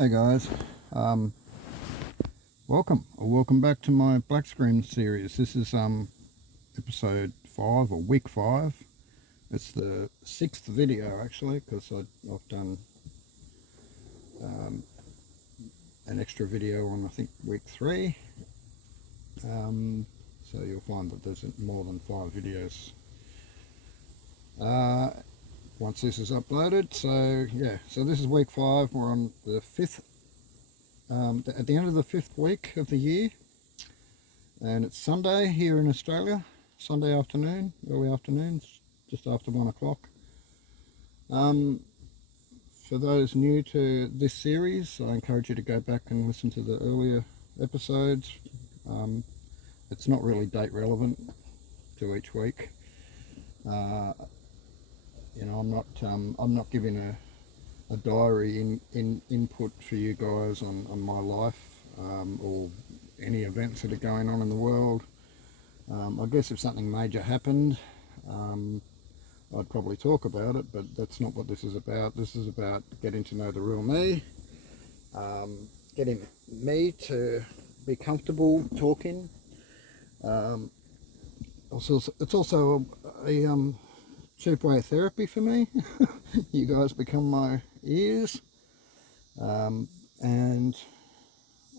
Hey guys, welcome back to my black screen series. This is episode 5 or week 5. It's the 6th video actually, because I've done an extra video on I think week 3. So you'll find that there's more than 5 videos once this is uploaded. So yeah, so this is week 5. We're on the 5th. At the end of the 5th week of the year, and it's Sunday here in Australia, Sunday afternoon, early afternoon, just after 1 o'clock. For those new to this series, I encourage you to go back and listen to the earlier episodes. It's not really date relevant to each week. I'm not giving a diary input for you guys on my life or any events that are going on in the world. I guess if something major happened, I'd probably talk about it, but that's not what this is about. This is about getting to know the real me, getting me to be comfortable talking. It's also a cheap way of therapy for me. You guys become my ears, and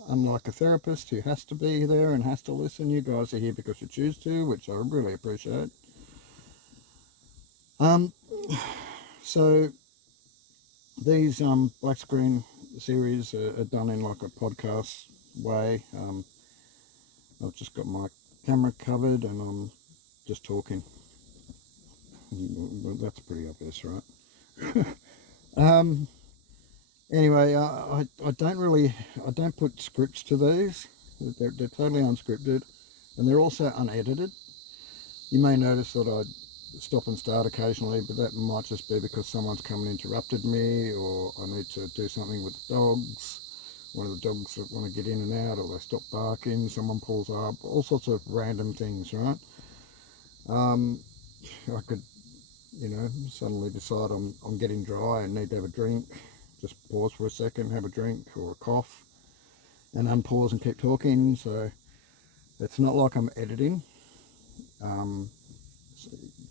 unlike a therapist who has to be there and has to listen, you guys are here because you choose to, which I really appreciate. So these black screen series are done in like a podcast way. I've just got my camera covered and I'm just talking. That's pretty obvious, right? Anyway, I don't put scripts to these. They're totally unscripted, and they're also unedited. You may notice that I stop and start occasionally, but that might just be because someone's come and interrupted me, or I need to do something with the dogs. One of the dogs that want to get in and out, or they stop barking, someone pulls up, all sorts of random things, right? I could, suddenly decide I'm getting dry and need to have a drink. Just pause for a second, have a drink or a cough, and unpause and keep talking. So it's not like I'm editing.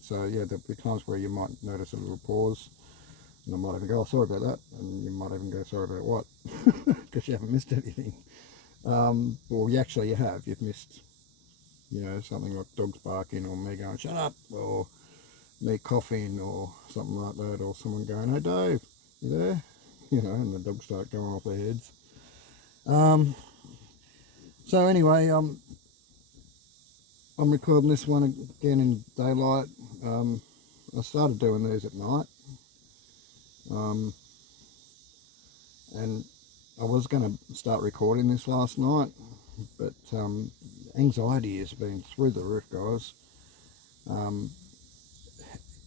So yeah, there'll be times where you might notice a little pause, and I might even go, "Oh, sorry about that," and you might even go, "Sorry about what?" Because you haven't missed anything. Well, you have. You've missed, something like dogs barking, or me going, "Shut up," or me coughing, or something like that, or someone going, "Hey, Dave, you there?" And the dogs start going off their heads. So anyway, I'm recording this one again in daylight. I started doing these at night, and I was going to start recording this last night, but anxiety has been through the roof, guys.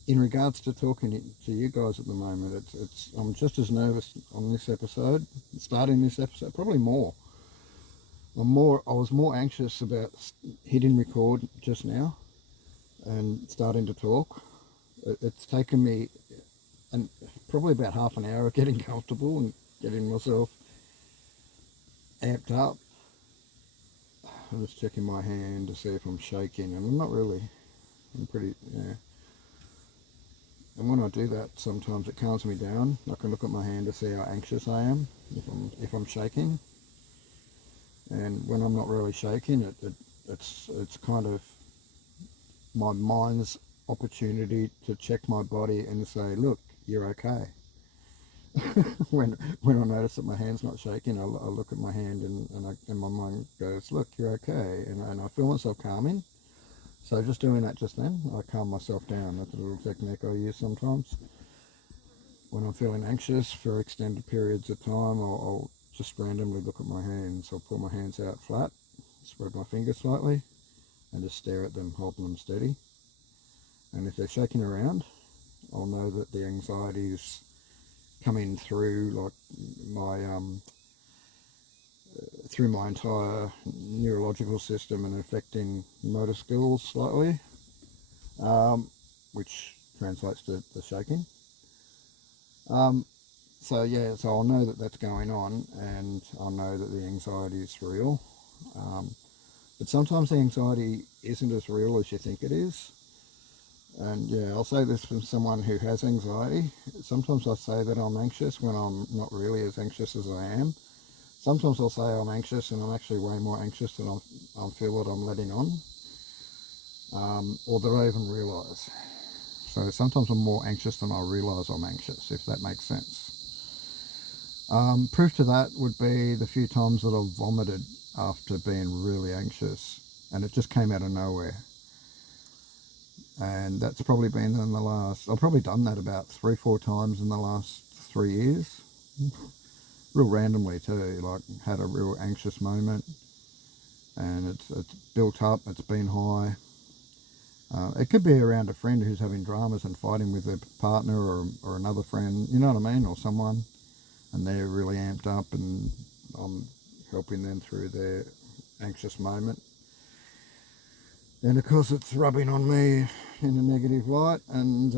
In regards to talking to you guys at the moment, I'm just as nervous on this episode, starting this episode, probably more. I was more anxious about hitting record just now and starting to talk. It's taken me probably about half an hour of getting comfortable and getting myself amped up. I'm just checking my hand to see if I'm shaking, and I'm not really. I'm pretty, yeah. And when I do that, sometimes it calms me down. I can look at my hand to see how anxious I am, if I'm shaking. And when I'm not really shaking, it's kind of my mind's opportunity to check my body and say, "Look, you're okay." when I notice that my hand's not shaking, I look at my hand and my mind goes, "Look, you're okay," and I feel myself calming. So just doing that just then, I calm myself down. That's a little technique I use sometimes. When I'm feeling anxious for extended periods of time, I'll just randomly look at my hands. I'll pull my hands out flat, spread my fingers slightly, and just stare at them, holding them steady. And if they're shaking around, I'll know that the anxiety is coming through like through my entire neurological system and affecting motor skills slightly, which translates to the shaking. So yeah, so I'll know that that's going on, and I'll know that the anxiety is real. Um, but sometimes the anxiety isn't as real as you think it is. And yeah, I'll say this from someone who has anxiety. Sometimes I say that I'm anxious when I'm not really as anxious as I am. Sometimes I'll say I'm anxious and I'm actually way more anxious than I feel that I'm letting on, or that I even realise. So sometimes I'm more anxious than I realise I'm anxious, if that makes sense. Proof to that would be the few times that I've vomited after being really anxious, and it just came out of nowhere. And that's probably been in the last, I've probably done that about 3-4 times in the last 3 years, real randomly too, like had a real anxious moment, and it's built up, it's been high. It could be around a friend who's having dramas and fighting with their partner, or another friend, you know what I mean, or someone, and they're really amped up, and I'm helping them through their anxious moment. And of course it's rubbing on me in a negative light, and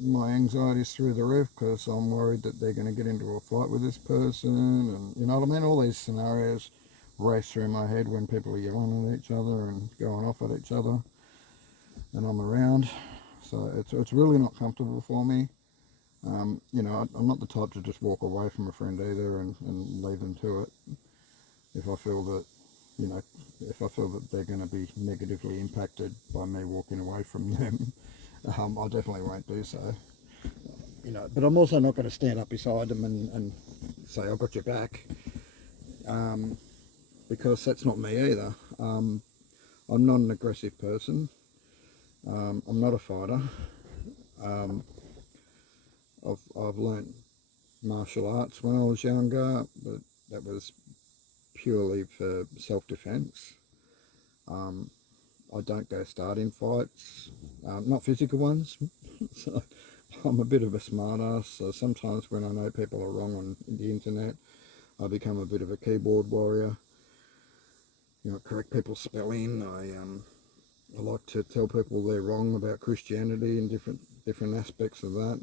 my anxiety's through the roof because I'm worried that they're going to get into a fight with this person, and you know what I mean, all these scenarios race through my head when people are yelling at each other and going off at each other and I'm around. So it's really not comfortable for me. You know, I'm not the type to just walk away from a friend either and leave them to it. If I feel that, you know, if I feel that they're going to be negatively impacted by me walking away from them, I definitely won't do so. You know, but I'm also not going to stand up beside them and say, I've got your back, because that's not me either. I'm not an aggressive person. I'm not a fighter. Um, I've learnt martial arts when I was younger, but that was purely for self-defense. I don't go starting fights, not physical ones. So I'm a bit of a smartass, so sometimes when I know people are wrong on the internet, I become a bit of a keyboard warrior. You know, correct people's spelling. I like to tell people they're wrong about Christianity and different aspects of that.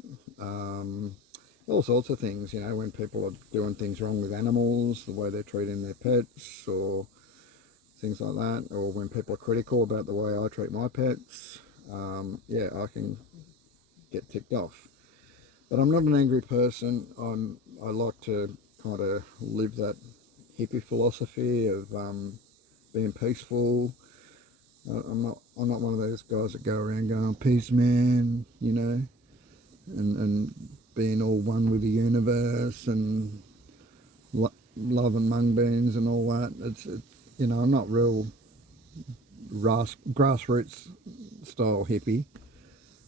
All sorts of things, you know, when people are doing things wrong with animals, the way they're treating their pets, or things like that, or when people are critical about the way I treat my pets, yeah, I can get ticked off. But I'm not an angry person. I like to kind of live that hippie philosophy of being peaceful. I'm not one of those guys that go around going peace man, you know, and being all one with the universe and love and mung beans and all that. It's you know, I'm not real grassroots style hippie.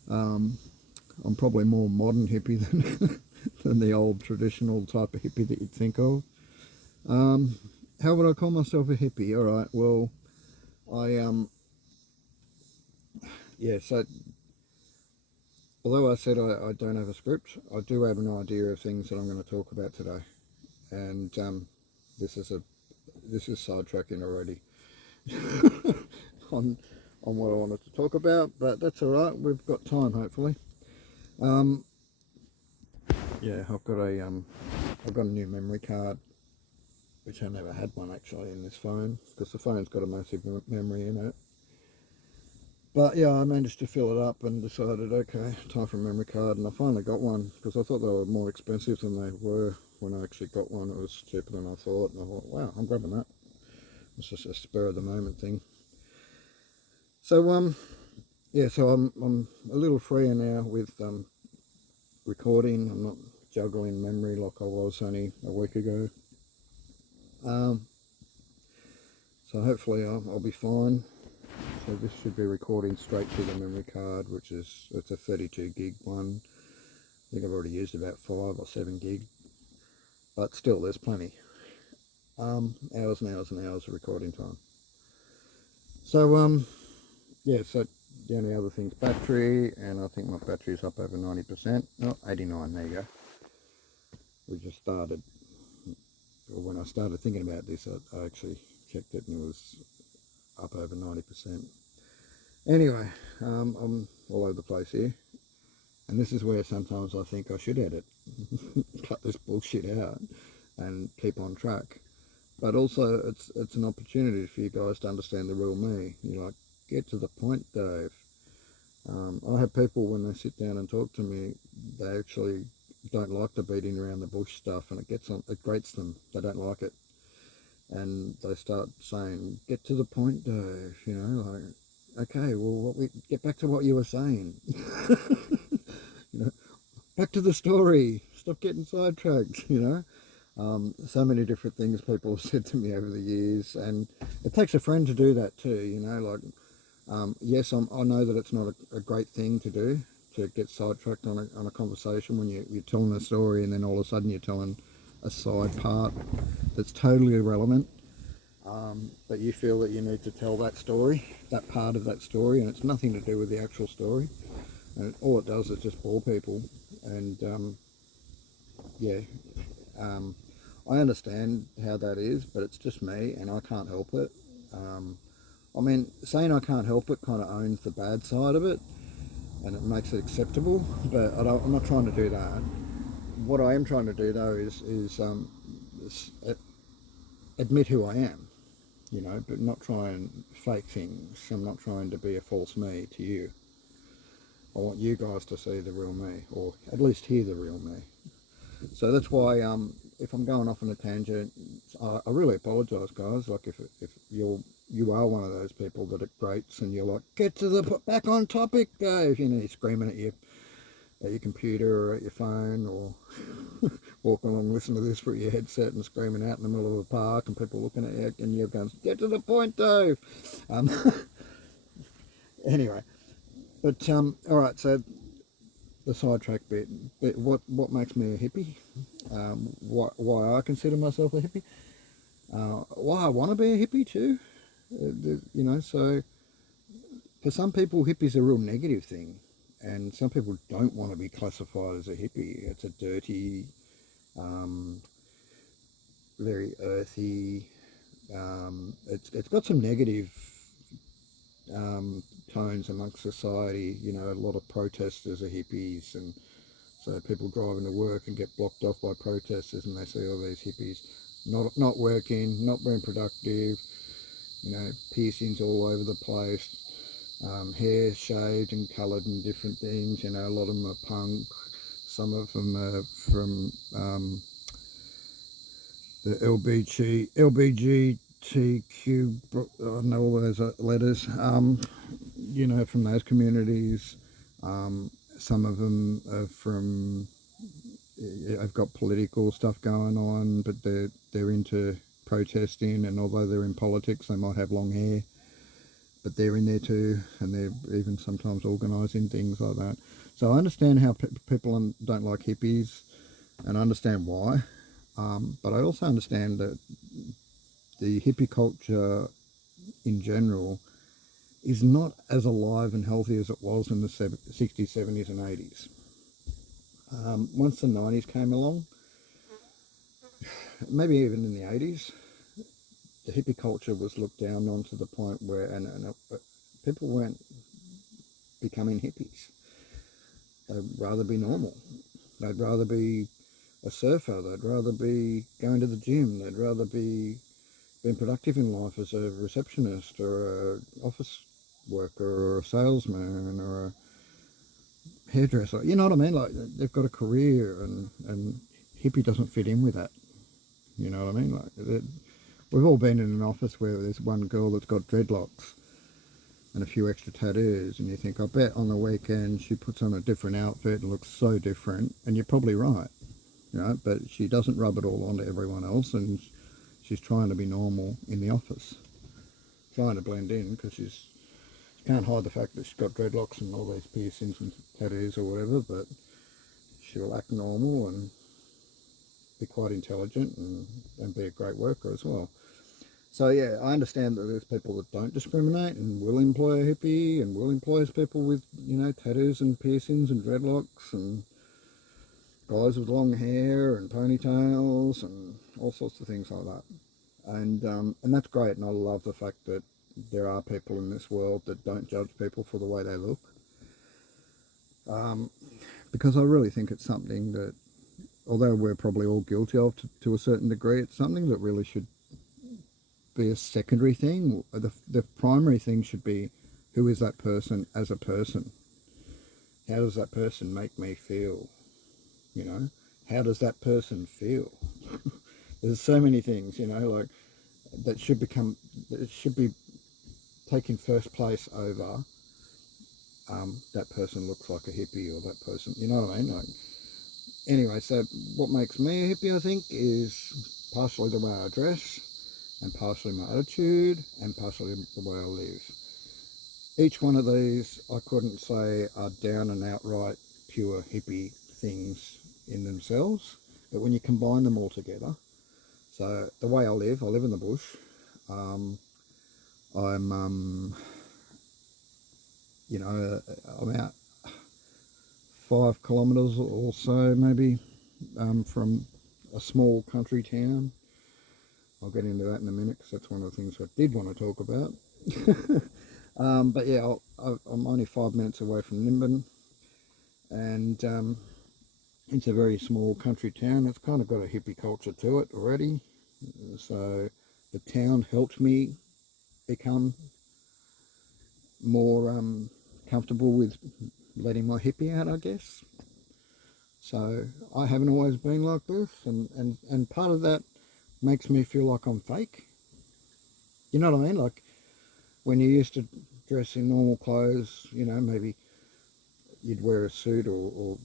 I'm probably more modern hippie than than the old traditional type of hippie that you'd think of. How would I call myself a hippie? All right, well, I yeah. So although I said I don't have a script, I do have an idea of things that I'm going to talk about today, and this is sidetracking already on what I wanted to talk about, but that's all right. We've got time, hopefully. Yeah, I've got a new memory card, which I never had one actually in this phone, because the phone's got a massive memory in it. But yeah, I managed to fill it up and decided, okay, time for a memory card, and I finally got one, because I thought they were more expensive than they were when I actually got one. It was cheaper than I thought, and I thought, wow, I'm grabbing that. It's just a spur of the moment thing. So yeah, so I'm a little freer now with recording. I'm not juggling memory like I was only a week ago. So hopefully I'll be fine. So this should be recording straight to the memory card, which is, it's a 32 gig one. I think I've already used about 5 or 7 gig, but still there's plenty. Hours and hours and hours of recording time. So yeah, so the only other thing's battery, and I think my battery's up over 90%. Oh, 89, there you go. We just started, or when I started thinking about this, I actually checked it and it was up over 90%. Anyway, I'm all over the place here, and this is where sometimes I think I should edit. cut this bullshit out and keep on track. But also, it's an opportunity for you guys to understand the real me. You're like, get to the point, Dave. I have people when they sit down and talk to me, they actually don't like the beating around the bush stuff, and it grates them. They don't like it, and they start saying, "Get to the point, Dave." You know, like, okay, well, get back to what you were saying. You know, back to the story. Stop getting sidetracked. You know. So many different things people have said to me over the years, and it takes a friend to do that too. You know, like yes, I know that it's not a great thing to do, to get sidetracked on a conversation when you're telling a story and then all of a sudden you're telling a side part that's totally irrelevant, but you feel that you need to tell that story, that part of that story, and it's nothing to do with the actual story, and all it does is just bore people. And yeah, um, I understand how that is, but it's just me and I can't help it. I mean, saying I can't help it kind of owns the bad side of it, and it makes it acceptable. But I'm not trying to do that. What I am trying to do though is admit who I am, you know, but not try and fake things. I'm not trying to be a false me to you. I want you guys to see the real me, or at least hear the real me. So that's why if I'm going off on a tangent, I really apologise, guys. Like if you are one of those people that it grates and you're like, get to the back on topic, Dave. You know, you're screaming at your computer or at your phone, or walking along listening to this through your headset and screaming out in the middle of a park and people looking at you and you're going, get to the point, Dave. Um, anyway, but all right. So the sidetrack bit. But what makes me a hippie? Why I consider myself a hippie? Why I want to be a hippie too? You know, so for some people, hippie's a real negative thing, and some people don't want to be classified as a hippie. It's a dirty, um, very earthy. It's got some negative tones amongst society. You know, a lot of protesters are hippies, and so people driving to work and get blocked off by protesters, and they see all these hippies not working, not being productive. You know, piercings all over the place, hair shaved and coloured and different things. You know, a lot of them are punk. Some of them are from the LBGTQ. I know all those letters. You know, from those communities. Some of them are from. I've got political stuff going on, but they're into protesting, and although they're in politics, they might have long hair, but they're in there too, and they're even sometimes organising things like that. So I understand how people don't like hippies, and I understand why, but I also understand that the hippie culture in general is not as alive and healthy as it was in the 60s, 70s and 80s. Once the 90s came along, maybe even in the 80s, the hippie culture was looked down on to the point where people weren't becoming hippies. They'd rather be normal. They'd rather be a surfer. They'd rather be going to the gym. They'd rather be being productive in life as a receptionist or an office worker or a salesman or a hairdresser. You know what I mean? Like, they've got a career, and hippie doesn't fit in with that. You know what I mean? Like, we've all been in an office where there's one girl that's got dreadlocks and a few extra tattoos, and you think, I bet on the weekend she puts on a different outfit and looks so different, and you're probably right, you know, but she doesn't rub it all onto everyone else, and she's trying to be normal in the office, trying to blend in, because she can't hide the fact that she's got dreadlocks and all these piercings and tattoos or whatever, but she'll act normal and be quite intelligent and be a great worker as well. So yeah, I understand that there's people that don't discriminate and will employ a hippie and will employ people with, you know, tattoos and piercings and dreadlocks and guys with long hair and ponytails and all sorts of things like that. And that's great, and I love the fact that there are people in this world that don't judge people for the way they look. Because I really think it's something that although we're probably all guilty of to a certain degree, it's something that really should be a secondary thing. The primary thing should be, who is that person as a person? How does that person make me feel? You know, how does that person feel? There's so many things, you know, like that should become, that should be taking first place over that person looks like a hippie, or that person, you know what I mean? Like, anyway, so what makes me a hippie, I think, is partially the way I dress, and partially my attitude, and partially the way I live. Each one of these I couldn't say are down and outright pure hippie things in themselves, but when you combine them all together, so the way I live in the bush. I'm you know, I'm out 5 kilometres or so maybe from a small country town. I'll get into that in a minute because that's one of the things I did want to talk about. But yeah, I'm only 5 minutes away from Nimbin, and it's a very small country town. It's kind of got a hippie culture to it already. So the town helped me become more comfortable with letting my hippie out, I guess. So I haven't always been like this, and part of that makes me feel like I'm fake. You know what I mean? Like when you used to dress in normal clothes, you know, maybe you'd wear a suit or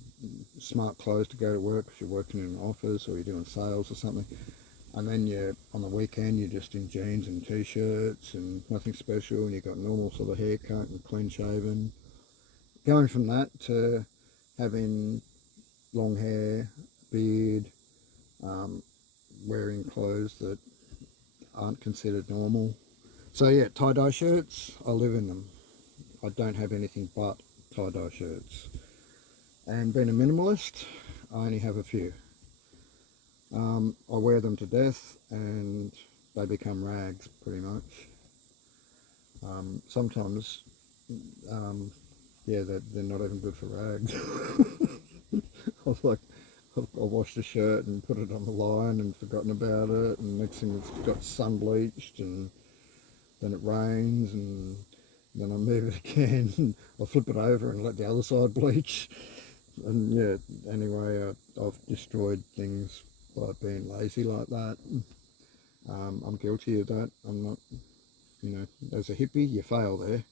smart clothes to go to work because you're working in an office or you're doing sales or something. And then you're on the weekend, you're just in jeans and t-shirts and nothing special, and you've got normal sort of haircut and clean shaven. Going from that to having long hair, beard, wearing clothes that aren't considered normal. So yeah, tie-dye shirts, I live in them. I don't have anything but tie-dye shirts. And being a minimalist, I only have a few. I wear them to death and they become rags pretty much. Sometimes, yeah, they're not even good for rags. I was like, I washed a shirt and put it on the line and forgotten about it, and next thing it's got sun bleached, and then it rains, and then I move it again, and I flip it over and let the other side bleach. And yeah, anyway, I've destroyed things by being lazy like that. I'm guilty of that. I'm not, you know, as a hippie, you fail there.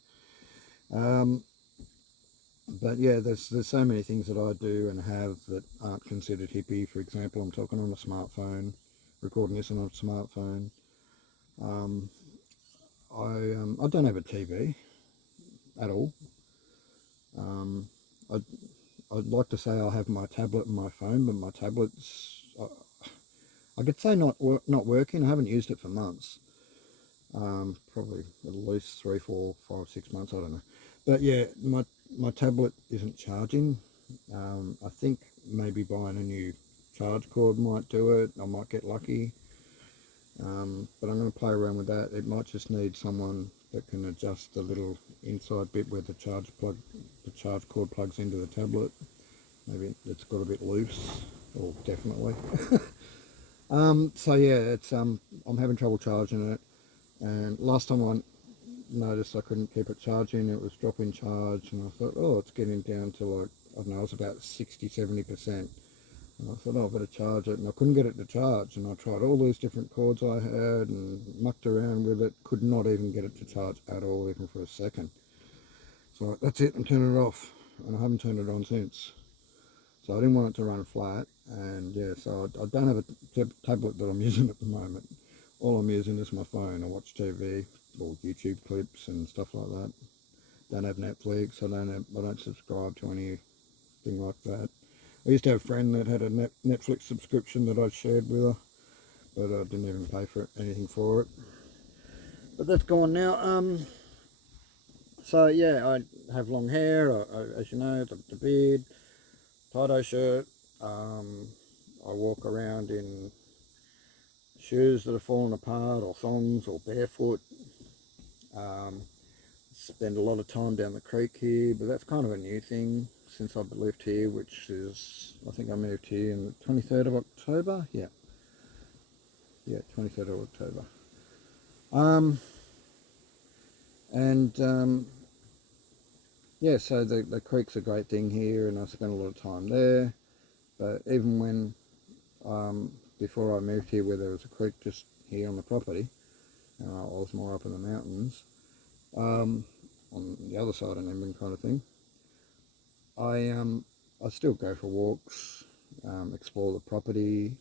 But yeah, there's so many things that I do and have that aren't considered hippie. For example, I'm talking on a smartphone, recording this on a smartphone. I don't have a TV at all. I'd, I'd like to say I have my tablet and my phone, but my tablet's, I could say not working. I haven't used it for months. Probably at least 3, 4, 5, 6 months. I don't know. But yeah, my tablet isn't charging. I think maybe buying a new charge cord might do it. I might get lucky. But I'm going to play around with that. It might just need someone that can adjust the little inside bit where the charge cord plugs into the tablet. Maybe it's got a bit loose, or definitely. So yeah, it's I'm having trouble charging it. And last time I noticed I couldn't keep it charging, it was dropping charge, and I thought, oh, it's getting down to like, I don't know, it was about 60-70%. And I thought, oh, I better charge it, and I couldn't get it to charge, and I tried all these different cords I had and mucked around with it, could not even get it to charge at all, even for a second. So that's it, I'm turning it off, and I haven't turned it on since. So I didn't want it to run flat, and yeah, so I don't have a tablet that I'm using at the moment. All I'm using is my phone. I watch TV or YouTube clips and stuff like that. Don't have Netflix. I don't subscribe to anything like that. I used to have a friend that had a Netflix subscription that I shared with her, but I didn't even pay for anything for it. But that's gone now. So yeah, I have long hair, as you know, the beard, tie-dye shirt. I walk around in shoes that are falling apart, or thongs, or barefoot. Spend a lot of time down the creek here, but that's kind of a new thing since I've lived here, which is, I think I moved here in the 23rd of October. Yeah, 23rd of October. Yeah, so the creek's a great thing here, and I spent a lot of time there. But even when, before I moved here, where there was a creek just here on the property, I was more up in the mountains, on the other side of Nimbin kind of thing. I still go for walks, explore the property,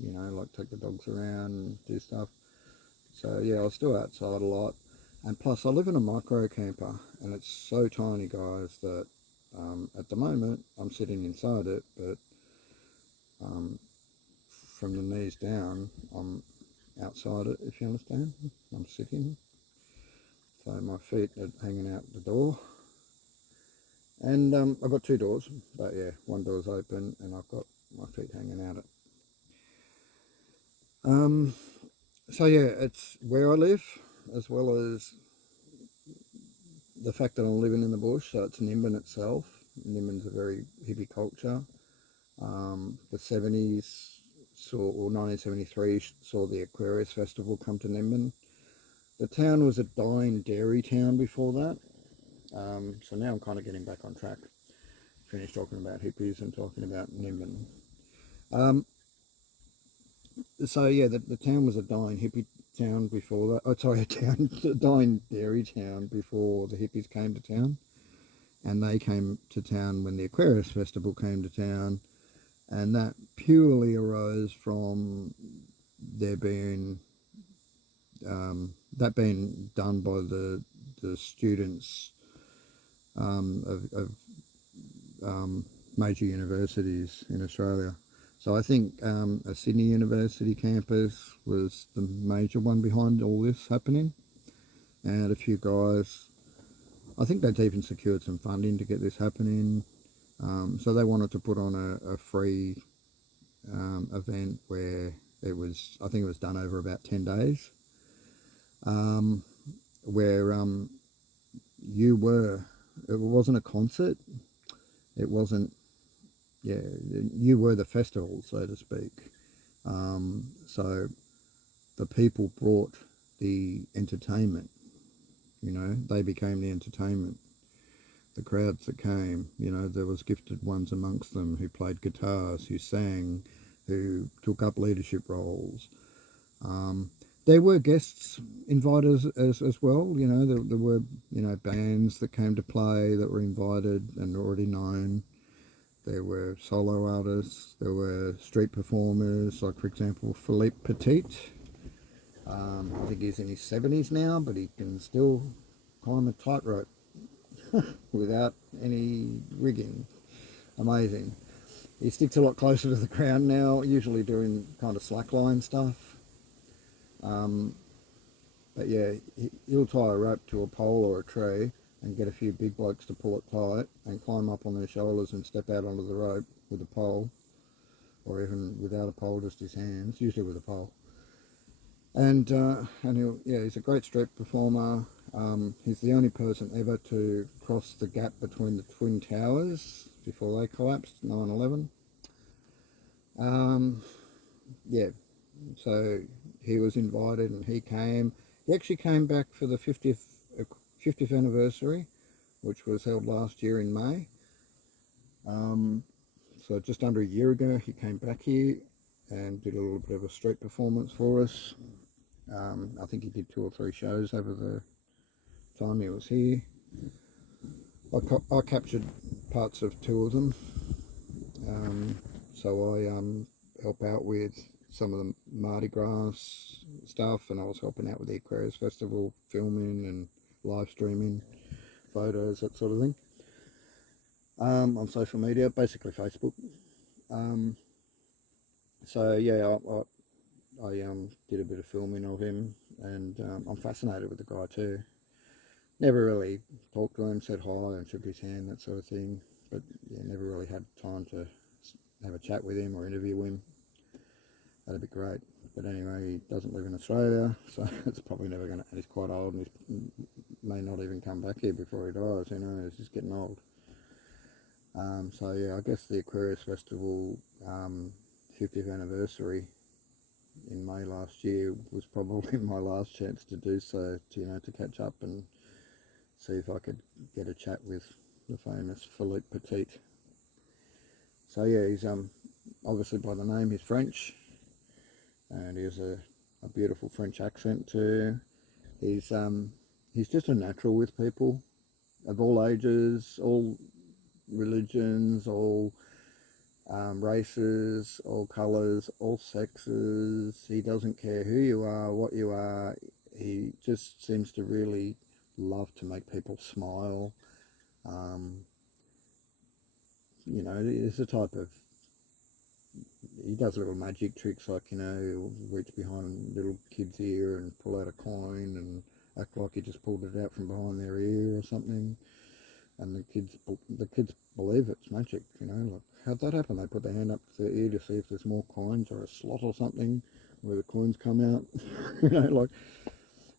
like take the dogs around and do stuff. So yeah, I was still outside a lot. And plus I live in a micro camper, and it's so tiny, guys, that at the moment I'm sitting inside it, but from the knees down I'm outside it, if you understand. I'm sitting, so my feet are hanging out the door. And I've got two doors, but yeah, one door's open and I've got my feet hanging out it. So yeah, it's where I live, as well as the fact that I'm living in the bush. So it's Nimbin itself. Nimbin's a very hippie culture. The 70s or 1973 saw the Aquarius Festival come to Nimbin. The town was a dying dairy town before that. So now I'm kind of getting back on track. Finished talking about hippies and talking about Nimbin. So yeah, the town was a dying hippie town before that. Oh, sorry, a dying dairy town before the hippies came to town. And they came to town when the Aquarius Festival came to town. And that purely arose from there being, that being done by the students of major universities in Australia. So I think a Sydney University campus was the major one behind all this happening, and a few guys, I think they'd even secured some funding to get this happening. So they wanted to put on a free event where it was, I think it was done over about 10 days, where it wasn't a concert, it wasn't, yeah, you were the festival, so to speak. So the people brought the entertainment, they became the entertainment. The crowds that came, there was gifted ones amongst them who played guitars, who sang, who took up leadership roles. There were guests invited as well, there were, bands that came to play that were invited and already known. There were solo artists, there were street performers, like for example Philippe Petit. I think he's in his 70s now, but he can still climb a tightrope without any rigging. Amazing. He sticks a lot closer to the ground now, usually doing kind of slackline stuff. But yeah, he'll tie a rope to a pole or a tree and get a few big blokes to pull it tight and climb up on their shoulders and step out onto the rope with a pole, or even without a pole, just his hands, usually with a pole. And he's a great street performer. He's the only person ever to cross the gap between the Twin Towers before they collapsed, 9/11. Yeah, so he was invited and he came. He actually came back for the 50th anniversary, which was held last year in May. So just under a year ago, he came back here and did a little bit of a street performance for us. I think he did 2 or 3 shows over the time he was here. I captured parts of 2 of them. So I help out with some of the Mardi Gras stuff, and I was helping out with the Aquarius Festival, filming and live streaming photos, that sort of thing, on social media, basically Facebook. So yeah, I did a bit of filming of him, and I'm fascinated with the guy too. Never really talked to him, said hi and shook his hand, that sort of thing, but yeah, never really had time to have a chat with him or interview him. That'd be great. But anyway, he doesn't live in Australia, so it's probably never going to, and he's quite old, and he may not even come back here before he dies, who knows, he's getting old. So yeah, I guess the Aquarius Festival 50th anniversary in May last year was probably my last chance to do so, to catch up and see if I could get a chat with the famous Philippe Petit. So yeah, he's obviously by the name he's French, and he has a beautiful French accent too. He's just a natural with people of all ages, all religions, all races, all colours, all sexes. He doesn't care who you are, what you are. He just seems to really love to make people smile. It's a type of, he does little magic tricks, like, he'll reach behind little kids' ear and pull out a coin and act like he just pulled it out from behind their ear or something. And the kids believe it's magic, like, how'd that happen? They put their hand up to their ear to see if there's more coins or a slot or something where the coins come out. Like,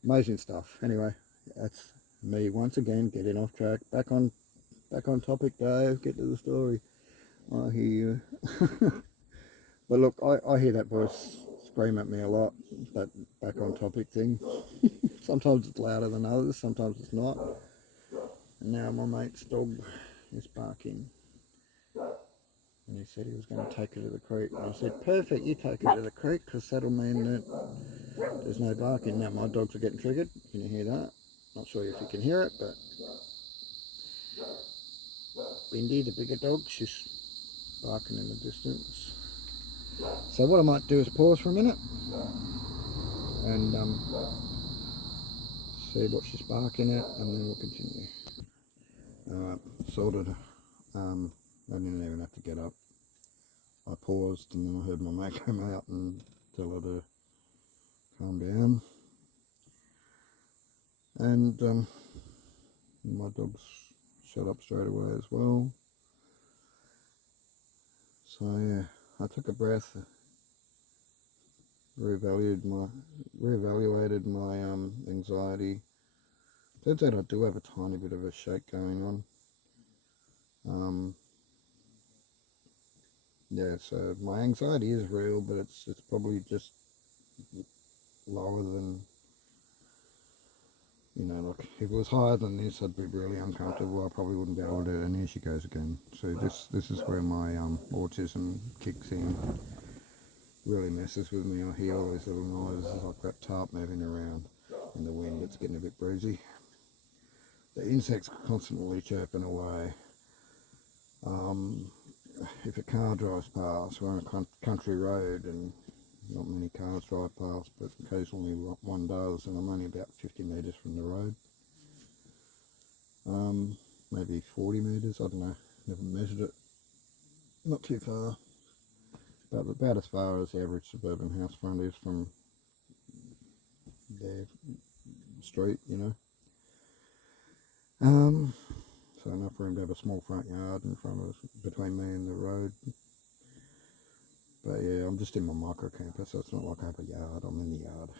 amazing stuff. Anyway, that's me once again getting off track. Back on topic, Dave. Get to the story. I hear you. But look, I hear that voice scream at me a lot, that back on topic thing. Sometimes it's louder than others, sometimes it's not. And now my mate's dog is barking. And he said he was going to take her to the creek. And I said, perfect, you take her to the creek, because that'll mean that there's no barking. Now my dogs are getting triggered. Can you hear that? Not sure if you can hear it, but Bindi, the bigger dog, she's barking in the distance. So what I might do is pause for a minute and see what she's barking at, and then we'll continue. Alright, sorted. I didn't even have to get up. I paused and then I heard my mate come out and tell her to calm down. And my dog's shut up straight away as well. So yeah, I took a breath, reevaluated my anxiety. Turns out I do have a tiny bit of a shake going on. Yeah, so my anxiety is real, but it's probably just lower than, like, if it was higher than this, I'd be really uncomfortable. I probably wouldn't be able to. And here she goes again. So this is where my autism kicks in. Really messes with me. I hear all these little noises like that tarp moving around in the wind. It's getting a bit breezy. The insects are constantly chirping away. If a car drives past, we're on a country road and not many cars drive past, but occasionally one does, and I'm only about 50 metres from the road. Maybe 40 metres, I don't know, never measured it. Not too far, about as far as the average suburban house front is from their street, So enough room to have a small front yard in front of, between me and the road. But yeah, I'm just in my micro camper, so it's not like I have a yard. I'm in the yard.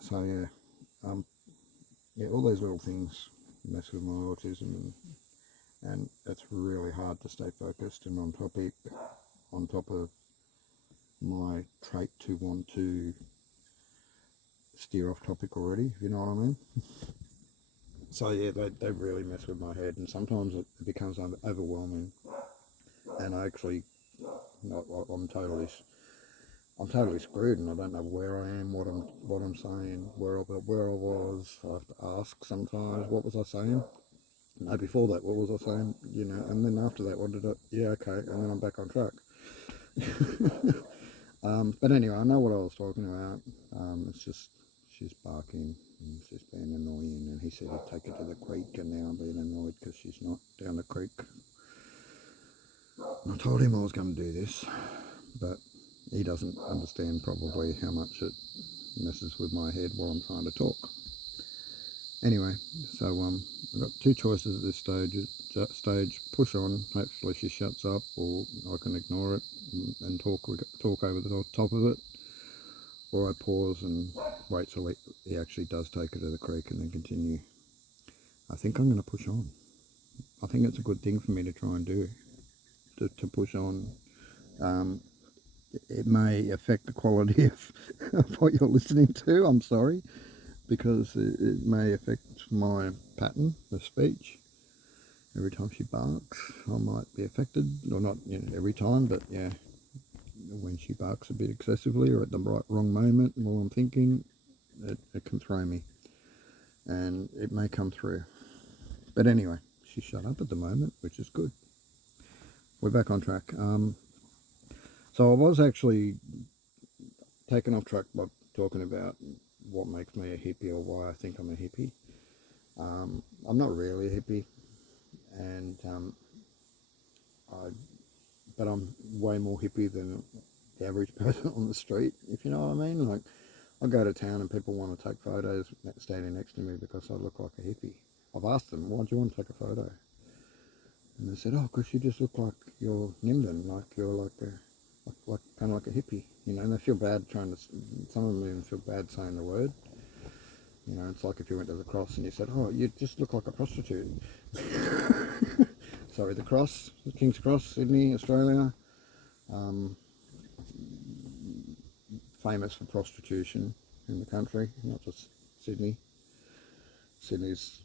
So yeah, all those little things mess with my autism, and it's really hard to stay focused and on top of my trait to want to steer off topic already, if you know what I mean. So yeah, they really mess with my head, and sometimes it becomes overwhelming, and I'm totally screwed, and I don't know where I am, what I'm saying, where I was. I have to ask sometimes, what was I saying? No, before that, what was I saying? And then after that, what did I? Yeah, okay, and then I'm back on track. But anyway, I know what I was talking about. It's just she's barking and she's being annoying, and he said he'd take her to the creek, and now I'm being annoyed because she's not down the creek. And I told him I was going to do this, but he doesn't understand probably how much it messes with my head while I'm trying to talk. Anyway, so I've got two choices at this stage. Push on, hopefully she shuts up, or I can ignore it and talk over the top of it, or I pause and wait till he actually does take her to the creek and then continue. I think I'm going to push on. I think it's a good thing for me to try and do, to push on. Um, it may affect the quality of what you're listening to, I'm sorry, because it may affect my pattern of speech. Every time she barks, I might be affected, or not, every time, but yeah, when she barks a bit excessively or at the wrong moment while I'm thinking, it can throw me, and it may come through. But anyway, she's shut up at the moment, which is good. We're back on track. So I was actually taken off track by talking about what makes me a hippie, or why I think I'm a hippie. I'm not really a hippie, and but I'm way more hippie than the average person on the street, if you know what I mean. Like, I go to town and people want to take photos standing next to me because I look like a hippie. I've asked them, why do you want to take a photo? And they said, oh, because you just look like you're Nimden, like you're like kind of like a hippie, and they feel bad some of them even feel bad saying the word. It's like if you went to the cross and you said, oh, you just look like a prostitute. Sorry, the cross, King's Cross, Sydney, Australia. Famous for prostitution in the country, not just Sydney. Sydney's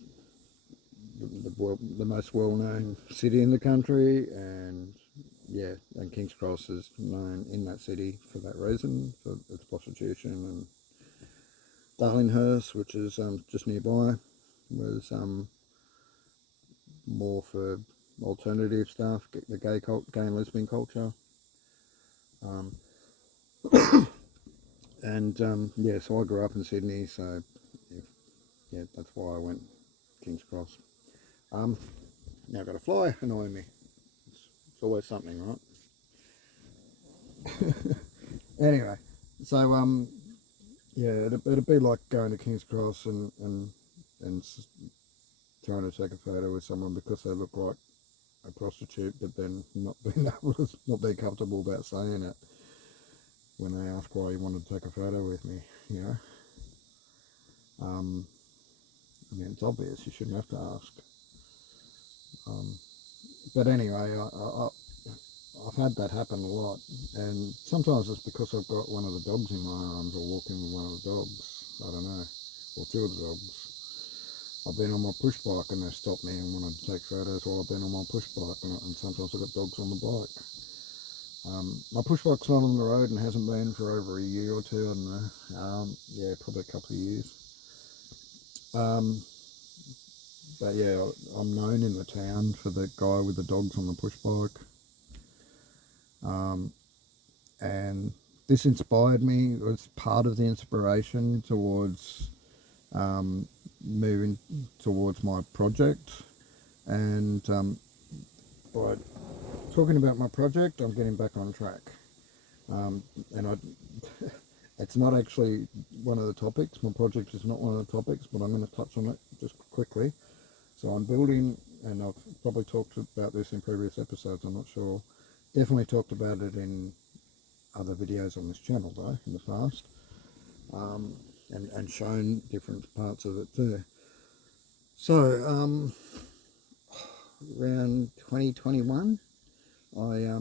the most well-known city in the country, and yeah, and King's Cross is known in that city for that reason, for its prostitution. And Darlinghurst, which is just nearby, was more for alternative stuff, the gay and lesbian culture. And yeah, so I grew up in Sydney, so yeah, that's why I went King's Cross. Now I've got a fly annoying me. It's always something, right? Anyway, so yeah, it'd be like going to King's Cross and trying to take a photo with someone because they look like a prostitute, but then not not being comfortable about saying it when they ask why you wanted to take a photo with me. I mean, it's obvious, you shouldn't have to ask. But anyway, I've had that happen a lot, and sometimes it's because I've got one of the dogs in my arms or walking with one of the dogs, I don't know, or two of the dogs. I've been on my push bike and they've stopped me and wanted to take photos while I've been on my push bike, and sometimes I've got dogs on the bike. My push bike's not on the road and hasn't been for over a year or two, I don't know. Yeah, probably a couple of years. But yeah, I'm known in the town for the guy with the dogs on the push bike. And this inspired me. It was part of the inspiration towards moving towards my project. And by talking about my project, I'm getting back on track. And it's not actually one of the topics. My project is not one of the topics, but I'm going to touch on it just quickly. So I'm building, and I've probably talked about this in previous episodes, I'm not sure. Definitely talked about it in other videos on this channel though, in the past. And shown different parts of it too. So, around 2021, I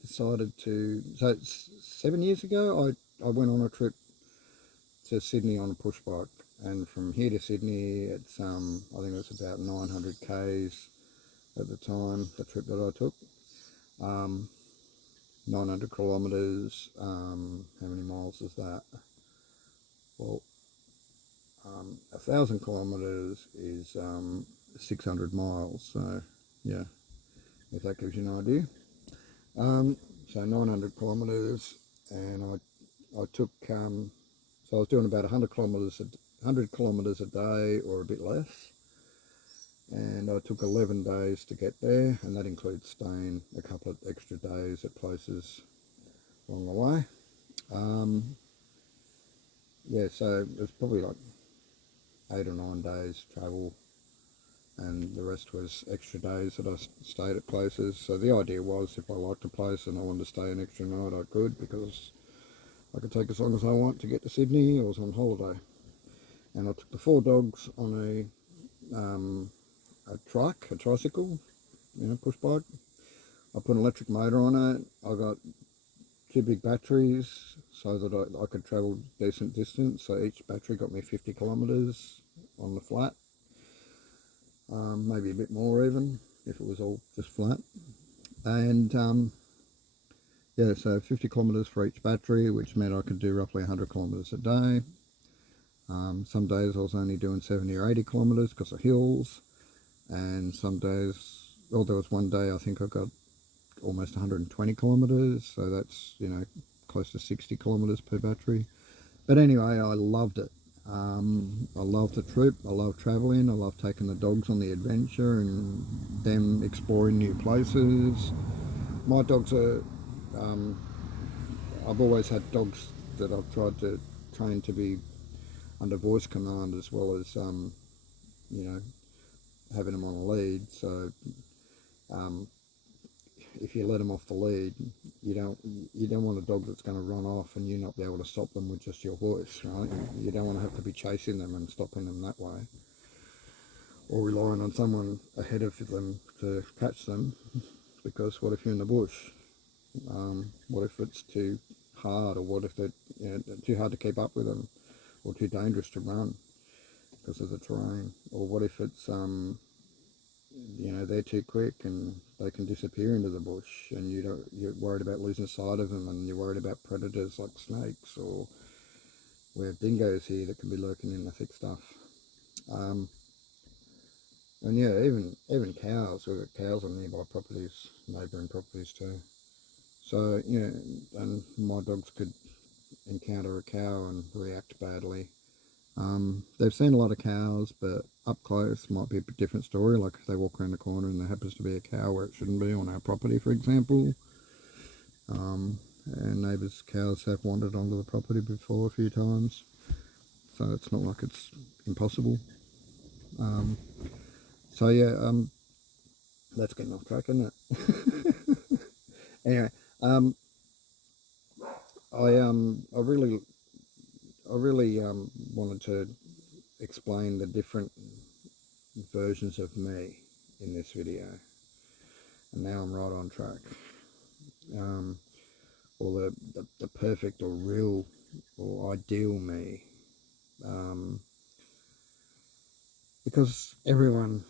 decided to, so 7 years ago, I went on a trip to Sydney on a push bike, and from here to Sydney, it's I think it was about 900 k's at the time, the trip that I took. 900 kilometres. How many miles is that? Well, 1,000 kilometres is 600 miles, so yeah, if that gives you an idea. So 900 kilometres, and I took so I was doing about 100 kilometres a day or a bit less, and I took 11 days to get there, and that includes staying a couple of extra days at places along the way. Yeah, so it was probably like 8 or 9 days travel, and the rest was extra days that I stayed at places. So the idea was, if I liked a place and I wanted to stay an extra night, I could, because I could take as long as I want to get to Sydney. I was on holiday, and I took the 4 dogs on truck, a tricycle, push bike. I put an electric motor on it. I got 2 big batteries so that I could travel decent distance. So each battery got me 50 kilometres on the flat, maybe a bit more even if it was all just flat. And yeah, so 50 kilometres for each battery, which meant I could do roughly 100 kilometres a day. Some days I was only doing 70 or 80 kilometres because of hills, and some days, well, there was one day I think I got almost 120 kilometres, so that's, close to 60 kilometres per battery. But anyway, I loved it. I love the trip. I love travelling. I love taking the dogs on the adventure and them exploring new places. My dogs are, I've always had dogs that I've tried to train to be under voice command as well as, having them on a lead. So um, if you let them off the lead, you don't want a dog that's going to run off and you not be able to stop them with just your voice, right? You don't want to have to be chasing them and stopping them that way, or relying on someone ahead of them to catch them. Because what if you're in the bush? What if it's too hard, or what if they're too hard to keep up with them, or too dangerous to run because of the terrain? Or what if it's they're too quick and they can disappear into the bush, and you're worried about losing sight of them, and you're worried about predators like snakes, or we have dingoes here that can be lurking in the thick stuff. And yeah, even cows. We've got cows on nearby properties, neighbouring properties too. So and my dogs could encounter a cow and react badly. They've seen a lot of cows, but up close might be a different story. Like if they walk around the corner and there happens to be a cow where it shouldn't be on our property, for example. And neighbours' cows have wandered onto the property before a few times, so it's not like it's impossible. So yeah, that's getting off track, isn't it? Anyway, I really wanted to explain the different versions of me in this video, and now I'm right on track. Or the perfect or real or ideal me, because everyone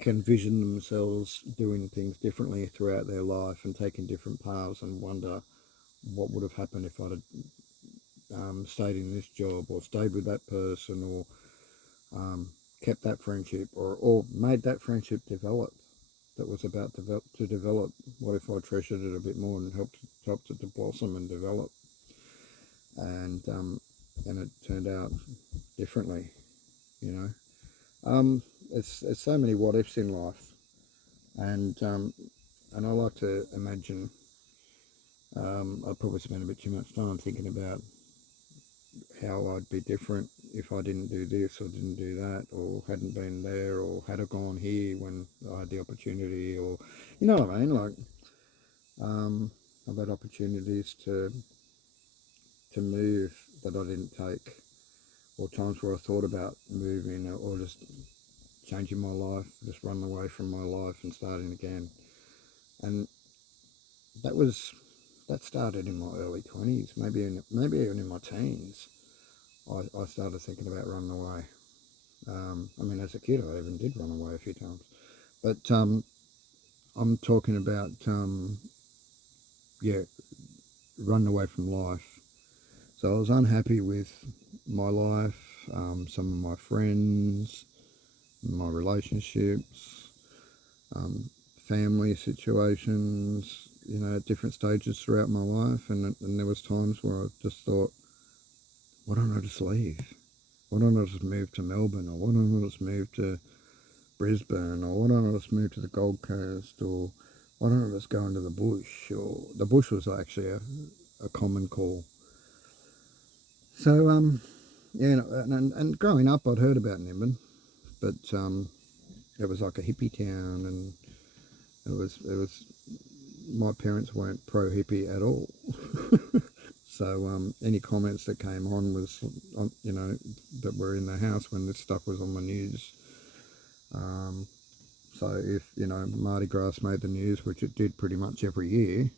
can vision themselves doing things differently throughout their life and taking different paths, and wonder what would have happened if I'd stayed in this job, or stayed with that person, or kept that friendship, or made that friendship develop, that was about to develop. What if I treasured it a bit more and helped it to blossom and develop? And it turned out differently, you know. There's so many what ifs in life, and I like to imagine. I probably spend a bit too much time thinking about how I'd be different if I didn't do this or didn't do that, or hadn't been there, or had I gone here when I had the opportunity, or you know what I mean. Like I've had opportunities to move that I didn't take, or times where I thought about moving, or just changing my life, just running away from my life and starting again. And that started in my early 20s, maybe even in my teens. I started thinking about running away. I mean, as a kid, I even did run away a few times. But I'm talking about, running away from life. So I was unhappy with my life, some of my friends, my relationships, family situations, at different stages throughout my life. And there was times where I just thought, why don't I just leave? Why don't I just move to Melbourne? Or why don't I just move to Brisbane? Or why don't I just move to the Gold Coast? Or why don't I just go into the bush? Or the bush was actually a common call. So, and growing up, I'd heard about Nimbin, but it was like a hippie town, and it was my parents weren't pro hippie at all. So any comments that came on was, that were in the house when this stuff was on the news, So if, you know, Mardi Gras made the news, which it did pretty much every year,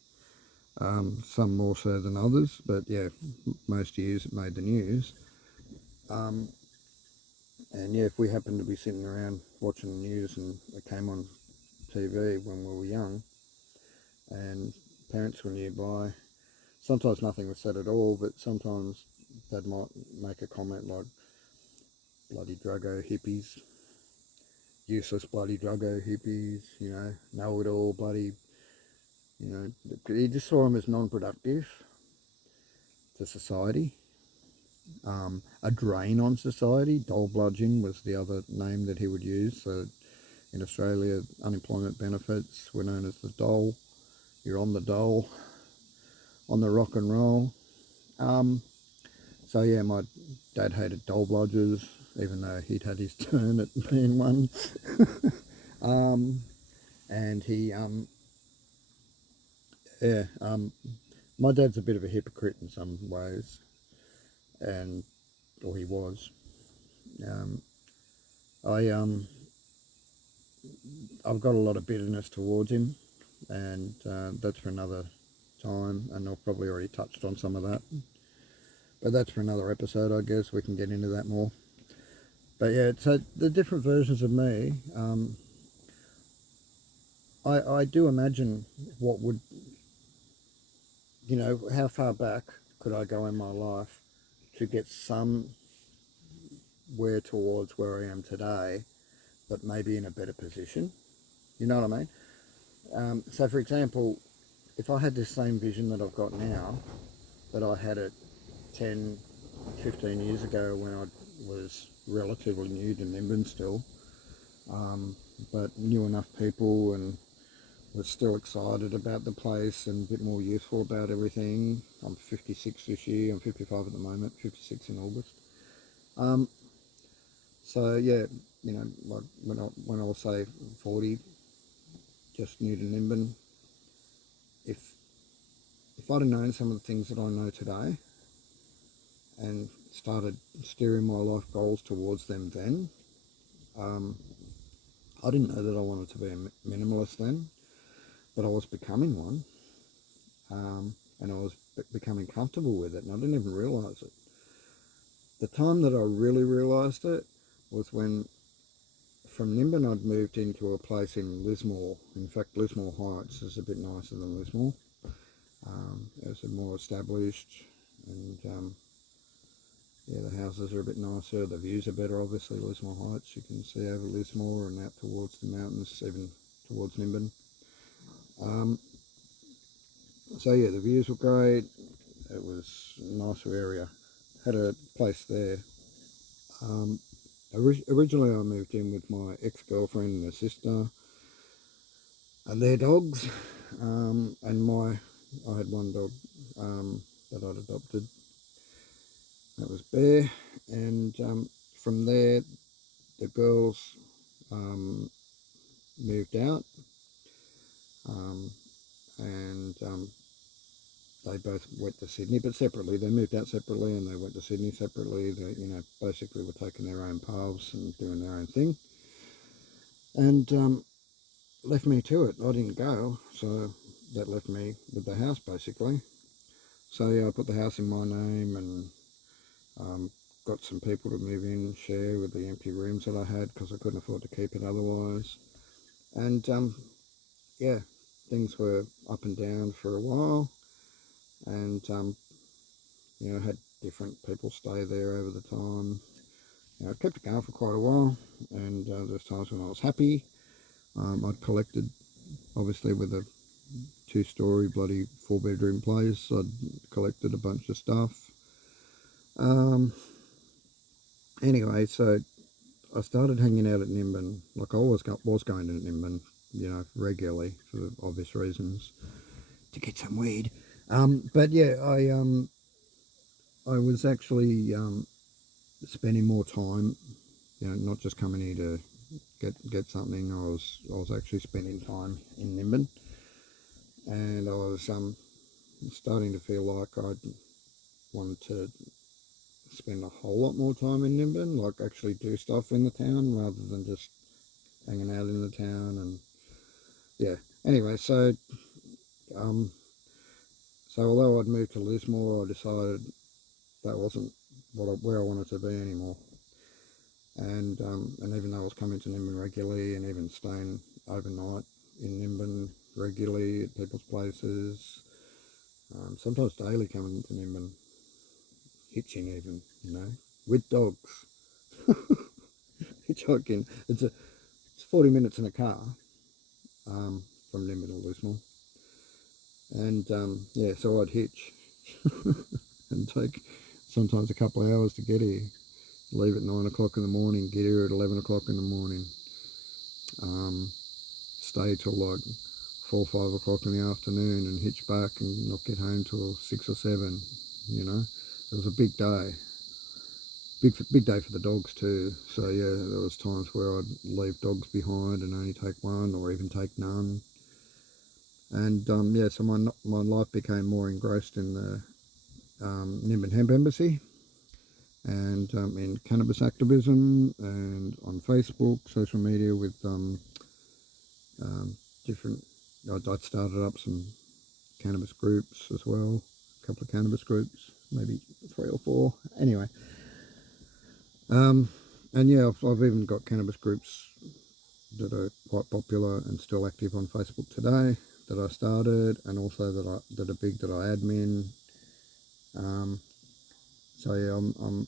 some more so than others, but yeah, most years it made the news. And yeah, if we happened to be sitting around watching the news and it came on TV when we were young and parents were nearby, sometimes nothing was said at all, but sometimes they might make a comment like, bloody druggo hippies, useless bloody druggo hippies, you know it all, bloody, you know, he just saw them as non-productive to society, a drain on society. Dole bludgeon was the other name that he would use. So in Australia, unemployment benefits were known as the dole. You're on the dole, on the rock and roll. So yeah, my dad hated dole bludgers, even though he'd had his turn at being one. And he, yeah, my dad's a bit of a hypocrite in some ways, and or he was. Um, I I've got a lot of bitterness towards him, and that's for another time, and I've probably already touched on some of that. But that's for another episode, I guess. We can get into that more. But yeah, so the different versions of me, I do imagine what would, you know, how far back could I go in my life to get somewhere towards where I am today, but maybe in a better position. You know what I mean? So for example, if I had this same vision that I've got now, that I had it 10, 15 years ago when I was relatively new to Nimbin still, but knew enough people and was still excited about the place and a bit more youthful about everything. I'm 56 this year, I'm 55 at the moment, 56 in August. So yeah, you know, like when I was say 40, just new to Nimbin, if I'd have known some of the things that I know today and started steering my life goals towards them then, I didn't know that I wanted to be a minimalist then, but I was becoming one, and I was becoming comfortable with it, and I didn't even realise it. The time that I really realised it was when from Nimbin I'd moved into a place in Lismore. In fact, Lismore Heights is a bit nicer than Lismore. It's more established, and yeah, the houses are a bit nicer. The views are better, obviously. Lismore Heights, you can see over Lismore and out towards the mountains, even towards Nimbin. So yeah, the views were great. It was a nicer area. Had a place there. Originally, I moved in with my ex-girlfriend and her sister and their dogs, and I had one dog that I'd adopted. That was Bear, and from there, the girls moved out, and they both went to Sydney, but separately. They moved out separately, and they went to Sydney separately. They, you know, basically were taking their own paths and doing their own thing, and left me to it. I didn't go, so that left me with the house basically. So yeah, I put the house in my name and got some people to move in, share with the empty rooms that I had because I couldn't afford to keep it otherwise. And yeah, things were up and down for a while, and you know, had different people stay there over the time. You know, I kept it going for quite a while, and there's times when I was happy. I'd collected, obviously, with a two-story bloody four-bedroom place. I'd collected a bunch of stuff. Anyway, so I started hanging out at Nimbin. Like I always was going to Nimbin, you know, regularly for obvious reasons, to get some weed. But yeah, I was actually spending more time, you know, not just coming here to get something. I was actually spending time in Nimbin, and I was starting to feel like I wanted to spend a whole lot more time in Nimbin, like actually do stuff in the town rather than just hanging out in the town, and yeah. Anyway, so um, so although I'd moved to Lismore, I decided that wasn't where I wanted to be anymore. And even though I was coming to Nimbin regularly and even staying overnight in Nimbin regularly at people's places, sometimes daily coming to Nimbin, hitching even, with dogs, hitchhiking. It's 40 minutes in a car from Nimbin to Lismore, and yeah, so I'd hitch and take sometimes a couple of hours to get here. Leave at 9 o'clock in the morning, get here at 11 o'clock in the morning, stay till like 4 or 5 o'clock in the afternoon and hitch back and not get home till 6 or 7, It was a big day. Big day for the dogs too. So yeah, there was times where I'd leave dogs behind and only take one or even take none. And yeah, so my life became more engrossed in the Nimbin Hemp Embassy and in cannabis activism and on Facebook, social media with different. I'd started up some cannabis groups as well, a couple of cannabis groups, maybe 3 or 4. Anyway, and yeah, I've even got cannabis groups that are quite popular and still active on Facebook today that I started, and also that are big that I admin. So yeah, I'm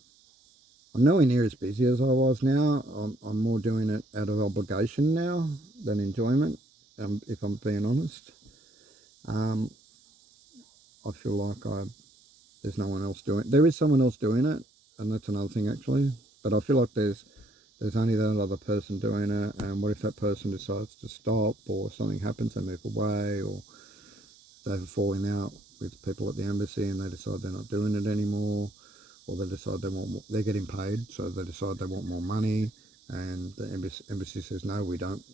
nowhere near as busy as I was now. I'm more doing it out of obligation now than enjoyment, if I'm being honest. I feel like there's no one else doing it. There is someone else doing it, and that's another thing actually. But I feel like there's only that other person doing it, and what if that person decides to stop, or something happens, they move away, or they have a falling out with people at the embassy and they decide they're not doing it anymore, or they decide they're getting paid, so they decide they want more money, and the embassy says no, we don't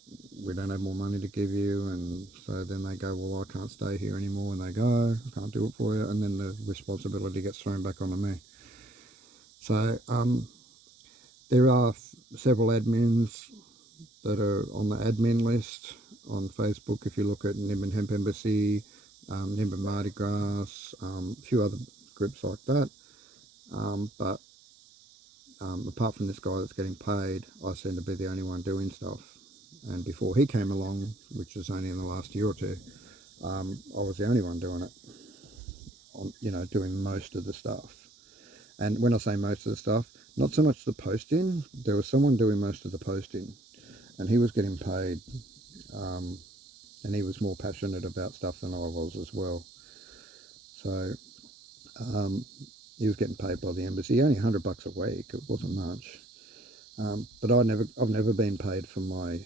have more money to give you, and so then they go, well, I can't stay here anymore, and they go, I can't do it for you, and then the responsibility gets thrown back onto me. So there are several admins that are on the admin list on Facebook. If you look at Nimbin Hemp Embassy, Nimbin Mardi Gras, a few other groups like that. But apart from this guy that's getting paid, I seem to be the only one doing stuff. And before he came along, which was only in the last year or two, I was the only one doing it, doing most of the stuff. And when I say most of the stuff, not so much the posting, there was someone doing most of the posting, and he was getting paid, and he was more passionate about stuff than I was as well. So he was getting paid by the embassy, only $100 a week. It wasn't much, but I've never been paid for my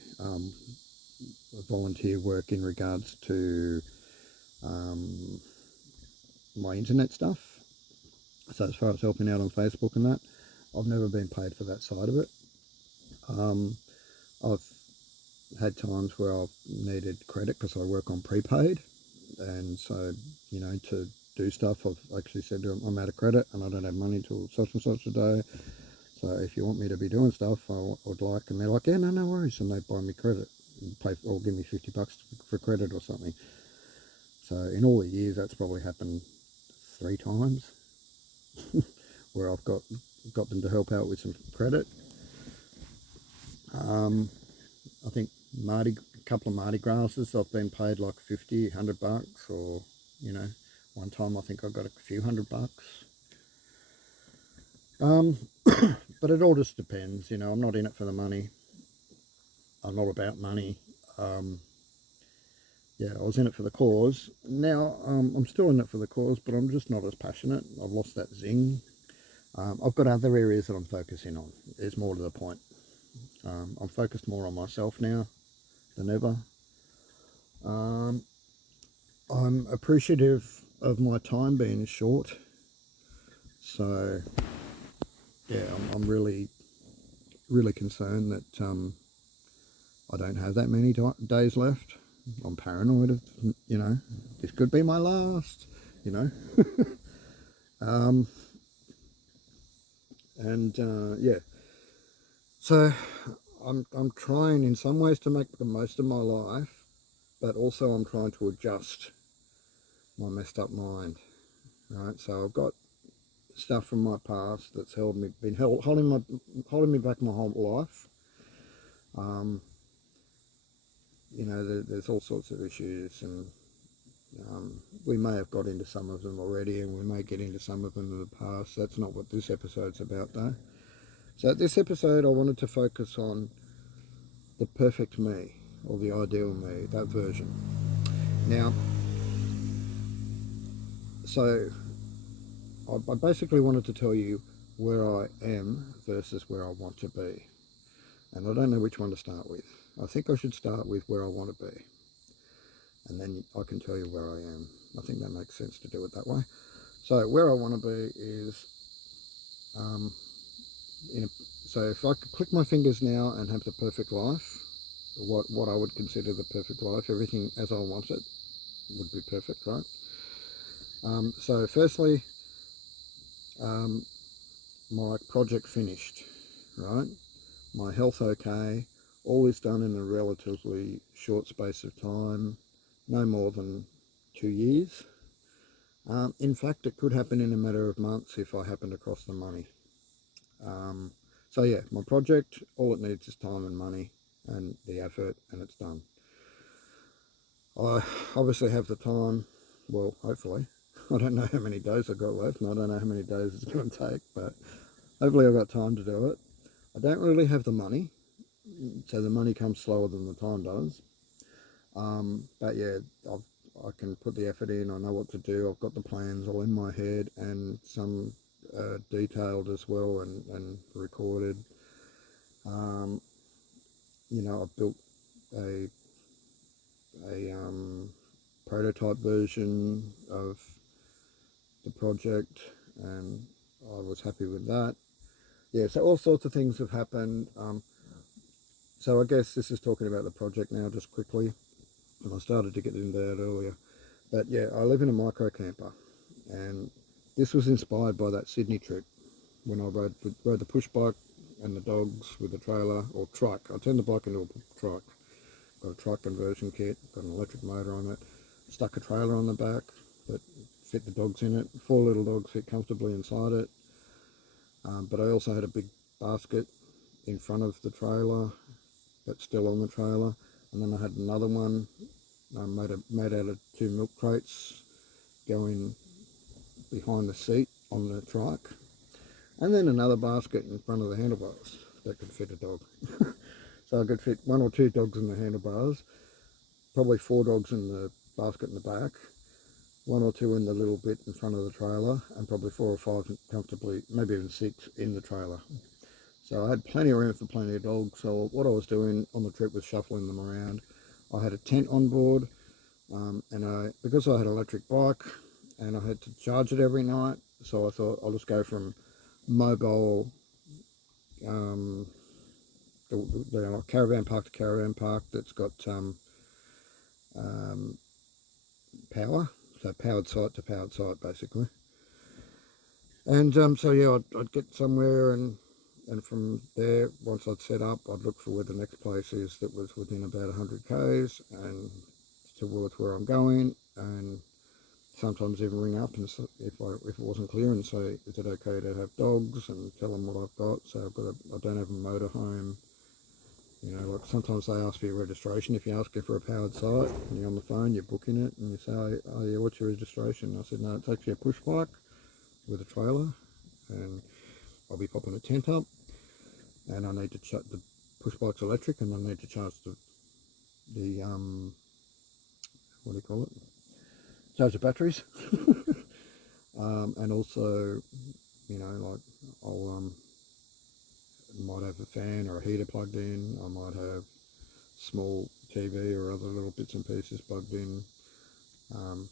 volunteer work in regards to my internet stuff. So as far as helping out on Facebook and that, I've never been paid for that side of it. I've had times where I've needed credit because I work on prepaid, and so to do stuff, I've actually said to them, I'm out of credit and I don't have money till such and such a day, so if you want me to be doing stuff, I would like. And they're like, yeah, no worries, and they buy me credit and pay, or give me $50 for credit or something. So in all the years, that's probably happened 3 times where I've got them to help out with some credit. I think a couple of Mardi Grasses, I've been paid like $50, $100, or one time I think I got a few $100. But it all just depends, I'm not in it for the money. I'm not about money. Yeah, I was in it for the cause. Now I'm still in it for the cause, but I'm just not as passionate. I've lost that zing. I've got other areas that I'm focusing on. It's more to the point. I'm focused more on myself now than ever. I'm appreciative of my time being short. So yeah, I'm really concerned that I don't have that many days left. I'm paranoid of, this could be my last, and yeah. So I'm trying in some ways to make the most of my life, but also I'm trying to adjust my messed up mind, right? So I've got stuff from my past that's holding me back my whole life. You know, there's all sorts of issues, and we may have got into some of them already, and we may get into some of them in the past. That's not what this episode's about, though. So this episode, I wanted to focus on the perfect me, or the ideal me, that version. Now, so I basically wanted to tell you where I am versus where I want to be. And I don't know which one to start with. I think I should start with where I want to be, and then I can tell you where I am. I think that makes sense to do it that way. So where I want to be is, so if I could click my fingers now and have the perfect life, what I would consider the perfect life, everything as I want it would be perfect, right? So firstly, my project finished, right? My health okay, all is done in a relatively short space of time, no more than 2 years. In fact, it could happen in a matter of months if I happen to cross the money. So yeah, my project, all it needs is time and money and the effort, and it's done. I obviously have the time, well, hopefully. I don't know how many days I've got left, and I don't know how many days it's going to take, but hopefully I've got time to do it. I don't really have the money, so the money comes slower than the time does. But yeah, I can put the effort in. I know what to do. I've got the plans all in my head, and some detailed as well, and recorded. You know, I've built a prototype version of the project, and I was happy with that. Yeah, so all sorts of things have happened. So I guess this is talking about the project now, just quickly, and I started to get into that earlier. But yeah, I live in a micro camper, and this was inspired by that Sydney trip when I rode the push bike and the dogs with the trailer, or truck. I turned the bike into a truck. Got a truck conversion kit, got an electric motor on it, stuck a trailer on the back that fit the dogs in it. 4 little dogs fit comfortably inside it. But I also had a big basket in front of the trailer, but still on the trailer. And then I had another one made out of 2 milk crates going behind the seat on the truck. And then another basket in front of the handlebars that could fit a dog. So I could fit 1 or 2 dogs in the handlebars, probably 4 dogs in the basket in the back, 1 or 2 in the little bit in front of the trailer, and probably 4 or 5 comfortably, maybe even 6 in the trailer. So I had plenty of room for plenty of dogs. So what I was doing on the trip was shuffling them around. I had a tent on board, and because I had an electric bike and I had to charge it every night, so I thought I'll just go from mobile caravan park to caravan park that's got power, so powered site to powered site basically. And so yeah, I'd get somewhere, and from there, once I'd set up, I'd look for where the next place is that was within about 100 k's and towards where I'm going, and sometimes even ring up and if it wasn't clear, and say, is it okay to have dogs, and tell them what I've got. So I don't have a motorhome. You know, like sometimes they ask for your registration. If you're asking for a powered site and you're on the phone, you're booking it, and you say, oh yeah, what's your registration? I said, no, it's actually a push bike with a trailer, and I'll be popping a tent up, and I need to charge the push bike's electric, and I need to charge the what do you call it? Charge the batteries. And also, you know, like I'll might have a fan or a heater plugged in. I might have small TV or other little bits and pieces plugged in. You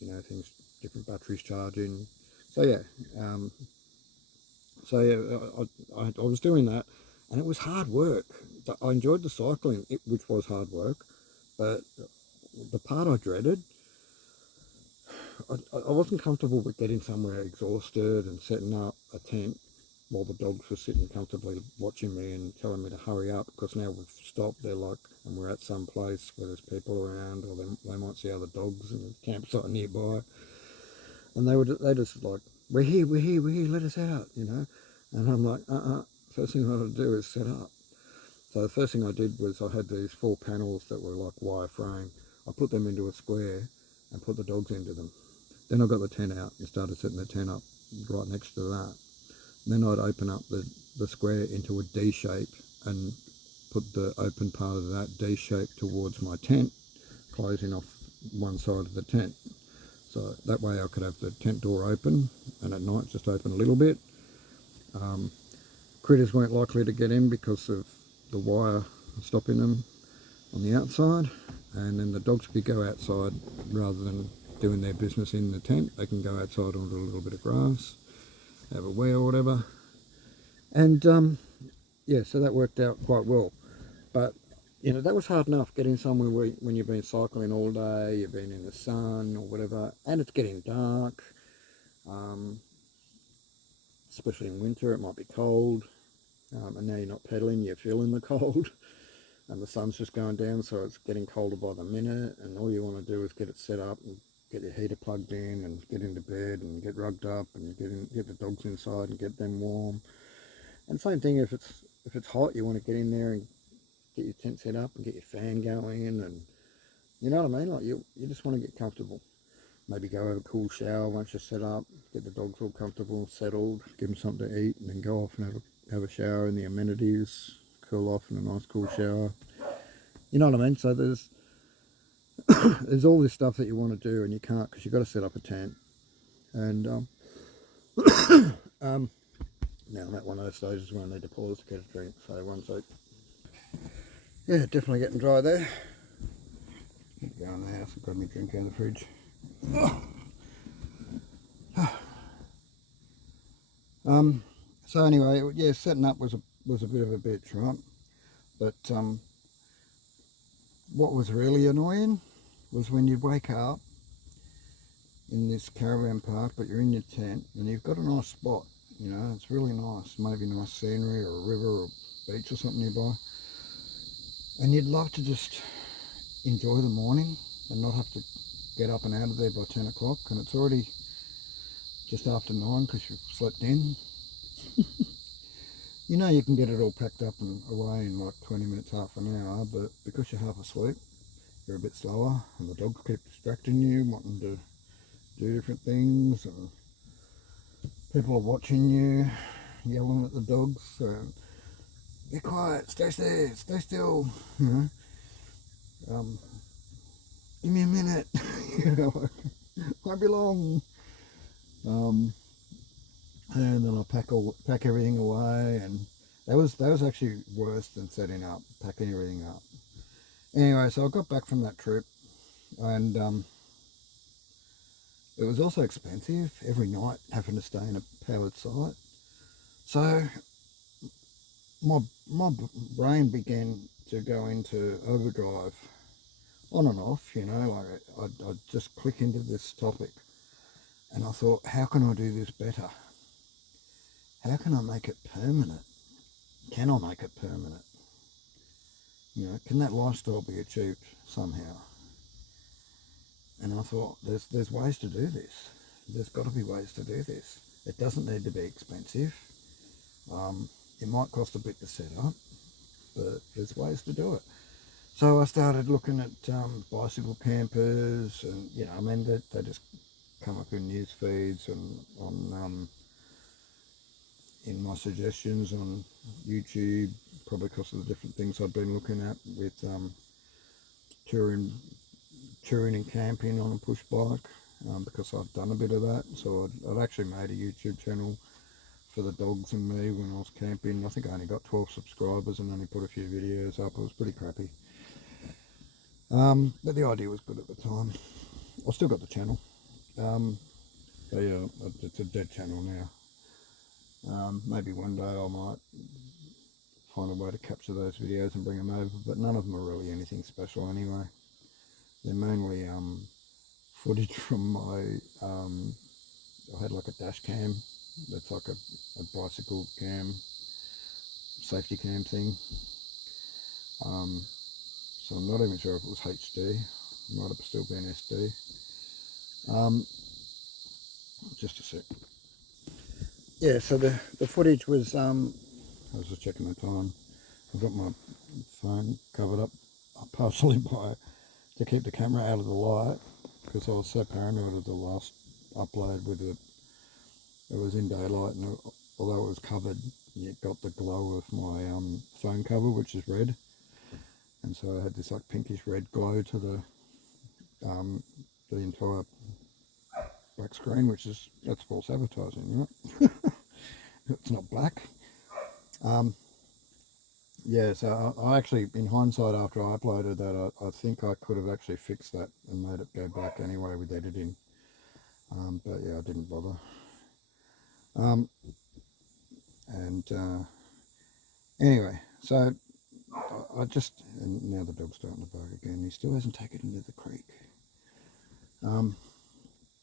know, things, different batteries charging. So yeah, I was doing that, and it was hard work. I enjoyed the cycling, which was hard work, but the part I dreaded, I wasn't comfortable with getting somewhere exhausted and setting up a tent while the dogs were sitting comfortably watching me and telling me to hurry up, because now we've stopped, they're like, and we're at some place where there's people around, or they might see other dogs in the campsite nearby, and they just like, we're here, we're here, we're here, let us out, you know. And I'm like, first thing I got to do is set up. So the first thing I did was I had these 4 panels that were like wireframe. I put them into a square and put the dogs into them. Then I got the tent out and started setting the tent up right next to that. And then I'd open up the square into a D shape and put the open part of that D shape towards my tent, closing off one side of the tent. So that way I could have the tent door open, and at night just open a little bit. Critters weren't likely to get in because of the wire stopping them on the outside, and then the dogs could go outside rather than doing their business in the tent. They can go outside onto a little bit of grass, have a wee or whatever. And yeah, so that worked out quite well. But you know, that was hard enough, getting somewhere when you've been cycling all day, you've been in the sun or whatever, and it's getting dark. Especially in winter, it might be cold, and now you're not pedaling, you're feeling the cold, and the sun's just going down, so it's getting colder by the minute, and all you want to do is get it set up and get your heater plugged in and get into bed and get rugged up and get the dogs inside and get them warm. And same thing, if it's hot, you want to get in there and get your tent set up and get your fan going, and you know what I mean, like you just want to get comfortable. Maybe go have a cool shower once you're set up, get the dogs all comfortable, settled, give them something to eat, and then go off and have a shower in the amenities, cool off in a nice cool shower. You know what I mean? So there's all this stuff that you want to do and you can't, because you've got to set up a tent. And now I'm at one of those stages where I need to pause to get a drink. So one sec. Yeah, definitely getting dry there. Go in the house and grab me a drink out of the fridge. So anyway, yeah, setting up was a bit of a bitch, right? But what was really annoying was when you wake up in this caravan park, but you're in your tent and you've got a nice spot, you know, it's really nice, maybe nice scenery or a river or a beach or something nearby, and you'd love to just enjoy the morning and not have to get up and out of there by 10 o'clock, and it's already just after 9 because you've slept in. You know, you can get it all packed up and away in like 20 minutes, half an hour, but because you're half asleep, you're a bit slower, and the dogs keep distracting you, wanting to do different things, and people are watching you, yelling at the dogs, so be quiet, stay there, stay still, you know, give me a minute, you know, won't be long. And then I pack everything away, and that was actually worse than setting up, packing everything up. Anyway, so I got back from that trip, and it was also expensive every night having to stay in a powered site. So my brain began to go into overdrive, on and off, you know, like I'd just click into this topic, and I thought, how can I do this better? How can I make it permanent? Can I make it permanent? You know, can that lifestyle be achieved somehow? And I thought, there's ways to do this. There's got to be ways to do this. It doesn't need to be expensive. It might cost a bit to set up, but there's ways to do it. So I started looking at bicycle campers, and you know, I mean, they just come up in news feeds and on in my suggestions on YouTube, probably because of the different things I've been looking at with touring and camping on a push bike, because I've done a bit of that. So I'd actually made a YouTube channel for the dogs and me when I was camping. I think I only got 12 subscribers and only put a few videos up. It was pretty crappy. But the idea was good at the time. I've still got the channel. So yeah, it's a dead channel now. Maybe one day I might find a way to capture those videos and bring them over, but none of them are really anything special anyway. They're mainly footage from my, I had like a dash cam It's like a bicycle cam, safety cam thing. So I'm not even sure if it was HD. It might have still been SD. Just a sec. Yeah, so the footage was, I was just checking the time. I've got my phone covered up partially by, to keep the camera out of the light, because I was so paranoid of the last upload with it. It was in daylight, and although it was covered, it got the glow of my phone cover, which is red, and so I had this like pinkish red glow to the entire back screen, that's false advertising, you know. It's not black. Yeah, so I actually, in hindsight, after I uploaded that, I think I could have actually fixed that and made it go black anyway with editing. But yeah, I didn't bother. And anyway, so I just, and now the dog's starting to bark again. He still hasn't taken it into the creek.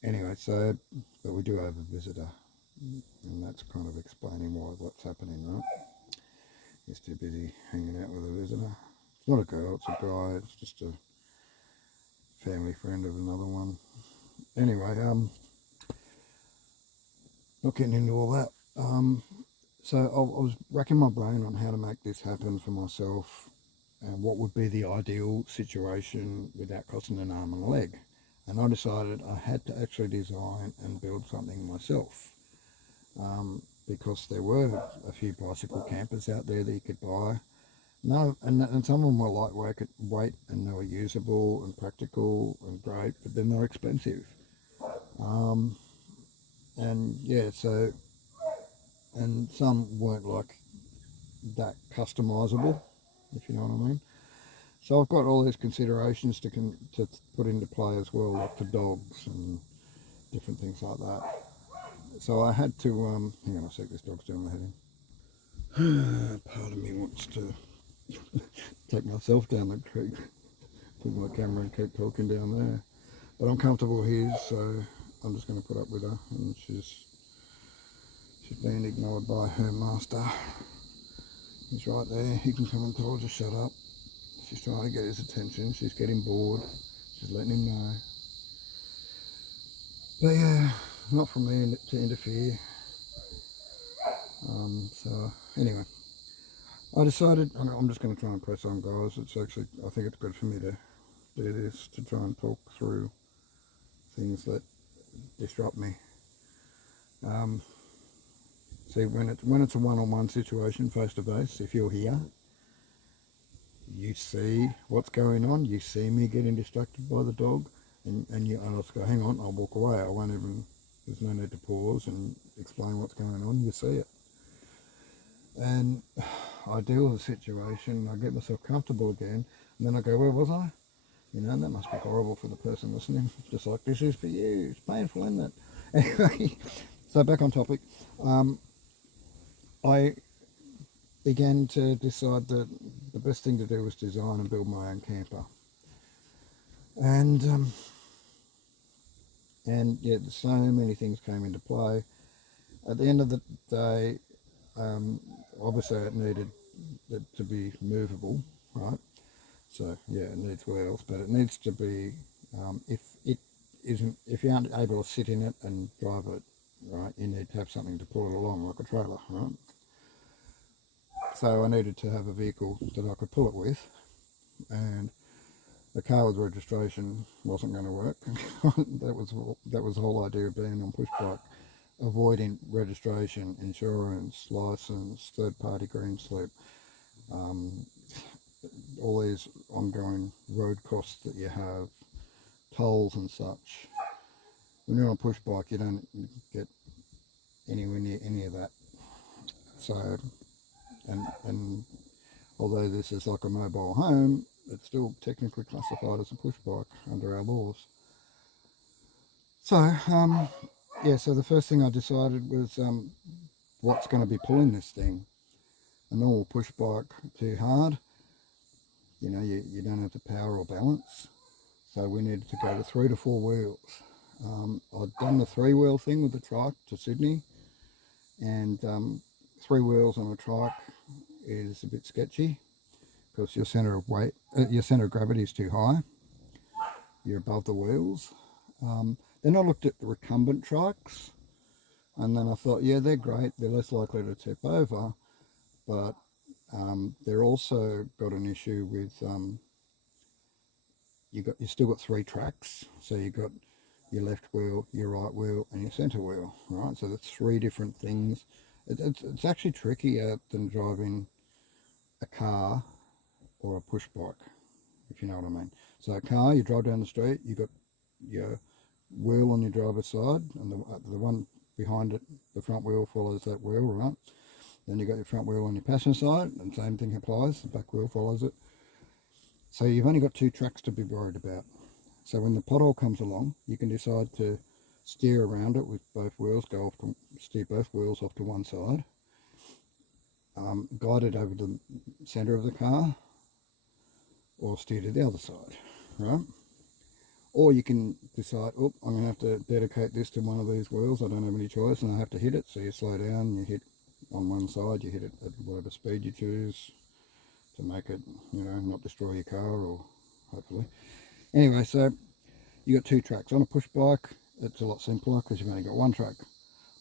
Anyway, so, but we do have a visitor, and that's kind of explaining what's happening, right? He's too busy hanging out with a visitor. It's not a girl, it's a guy. It's just a family friend of another one. Anyway, not getting into all that. So I was racking my brain on how to make this happen for myself, and what would be the ideal situation without costing an arm and a leg. And I decided I had to actually design and build something myself, because there were a few bicycle campers out there that you could buy. No, and some of them were lightweight, and they were usable and practical and great, but then they're expensive. And yeah, so, and some weren't like that customizable, if you know what I mean. So I've got all these considerations to put into play as well, like the dogs and different things like that. So I had to, hang on a sec, this dog's doing the heading. Part of me wants to take myself down the creek, put my camera and keep talking down there. But I'm comfortable here, so I'm just going to put up with her, and she's being ignored by her master. He's right there. He can come and tell her to shut up. She's trying to get his attention. She's getting bored. She's letting him know. But yeah, not for me to interfere. So anyway, I decided I'm just going to try and press on, guys. It's actually, I think it's good for me to do this, to try and talk through things that disrupt me. See, when it's a one-on-one situation, face to face, if you're here, you see what's going on. You see me getting distracted by the dog, and I'll just go, hang on, I'll walk away. I won't even. There's no need to pause and explain what's going on. You see it, and I deal with the situation. I get myself comfortable again, and then I go, where was I? You know, and that must be horrible for the person listening. Just like, this is for you. It's painful, isn't it? Anyway, so back on topic. I began to decide that the best thing to do was design and build my own camper. And yeah, so many things came into play. At the end of the day, obviously it needed it to be movable, right? So yeah, it needs wheels, but it needs to be, if it isn't, if you aren't able to sit in it and drive it, right, you need to have something to pull it along, like a trailer, right? So I needed to have a vehicle that I could pull it with, and the car with registration wasn't going to work. that was the whole idea of being on push bike, avoiding registration, insurance, license, third party green slip, all these ongoing road costs that you have, tolls and such. When you're on a push bike, you don't get anywhere near any of that. So, and although this is like a mobile home, it's still technically classified as a push bike under our laws. So, yeah, so the first thing I decided was, what's going to be pulling this thing. A normal push bike, too hard. You know, you don't have the power or balance. So we needed to go to 3 to 4 wheels. I'd done the 3-wheel thing with the trike to Sydney, And 3 wheels on a trike is a bit sketchy because your center of weight, your center of gravity is too high. You're above the wheels. Then I looked at the recumbent trikes, and then I thought, yeah, they're great. They're less likely to tip over, but they're also got an issue with you still got 3 tracks. So you got your left wheel, your right wheel, and your center wheel, right? So that's 3 different things. It's actually trickier than driving a car or a push bike, if you know what I mean. So a car, you drive down the street, you got your wheel on your driver's side, and the one behind it, the front wheel follows that wheel, right? Then you got your front wheel on your passenger side, and same thing applies. The back wheel follows it. So you've only got 2 tracks to be worried about. So when the pothole comes along, you can decide to steer around it with both wheels, steer both wheels off to one side, guide it over the centre of the car, or steer to the other side, right? Or you can decide, oh, I'm going to have to dedicate this to one of these wheels. I don't have any choice, and I have to hit it. So you slow down, you hit on one side, you hit it at whatever speed you choose to make it, not destroy your car, or hopefully. Anyway, so you got 2 tracks. On a push bike, it's a lot simpler because you've only got 1 track.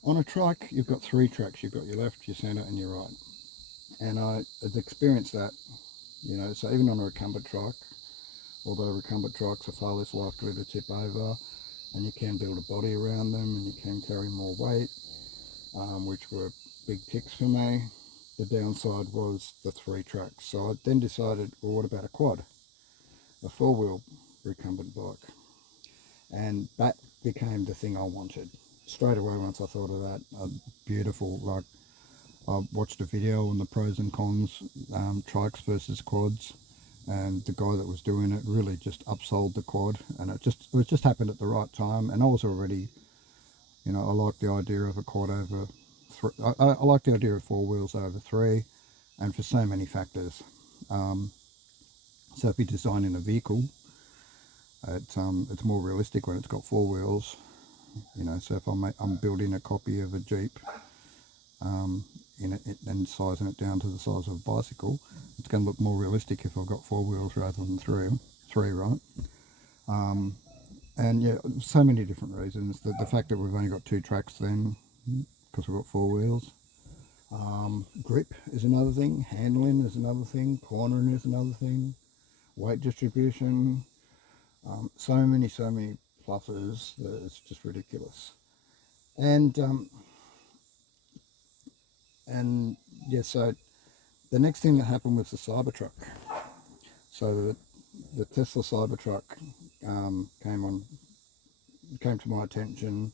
On a trike, you've got 3 tracks. You've got your left, your centre, and your right. And I've experienced that, so even on a recumbent trike, although recumbent trikes are far less likely to tip over, and you can build a body around them, and you can carry more weight, which were big ticks for me. The downside was the 3 tracks. So I then decided, well, what about a quad? A 4-wheel recumbent bike. And that became the thing I wanted. Straight away once I thought of that, beautiful, like I watched a video on the pros and cons, trikes versus quads, and the guy that was doing it really just upsold the quad, and it just happened at the right time. And I was already, I like the idea of a quad over three. I like the idea of 4 wheels over 3, and for so many factors. So if you're designing a vehicle, it's more realistic when it's got 4 wheels. So if I'm building a copy of a Jeep, and sizing it down to the size of a bicycle, it's going to look more realistic if I've got 4 wheels rather than three, right? And yeah, so many different reasons. The fact that we've only got 2 tracks then, because we've got 4 wheels. Grip is another thing. Handling is another thing. Cornering is another thing. Weight distribution. So many pluses that it's just ridiculous. And yeah, so the next thing that happened was the Cybertruck. So the Tesla Cybertruck came to my attention.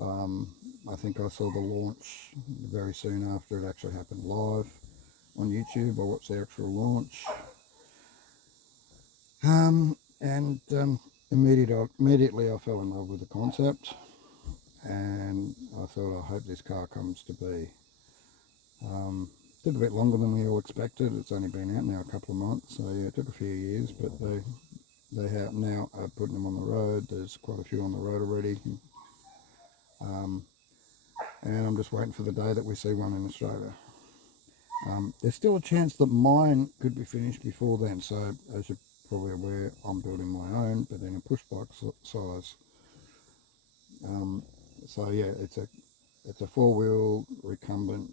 I think I saw the launch very soon after it actually happened live on YouTube. I watched the actual launch, and immediately I fell in love with the concept, and I thought, I hope this car comes to be. Took a bit longer than we all expected. It's only been out now a couple of months, so yeah, it took a few years, but they have now putting them on the road. There's quite a few on the road already, and I'm just waiting for the day that we see one in Australia. There's still a chance that mine could be finished before then, so as you're probably aware, I'm building my own, but in a push bike size. So yeah, it's a 4-wheel recumbent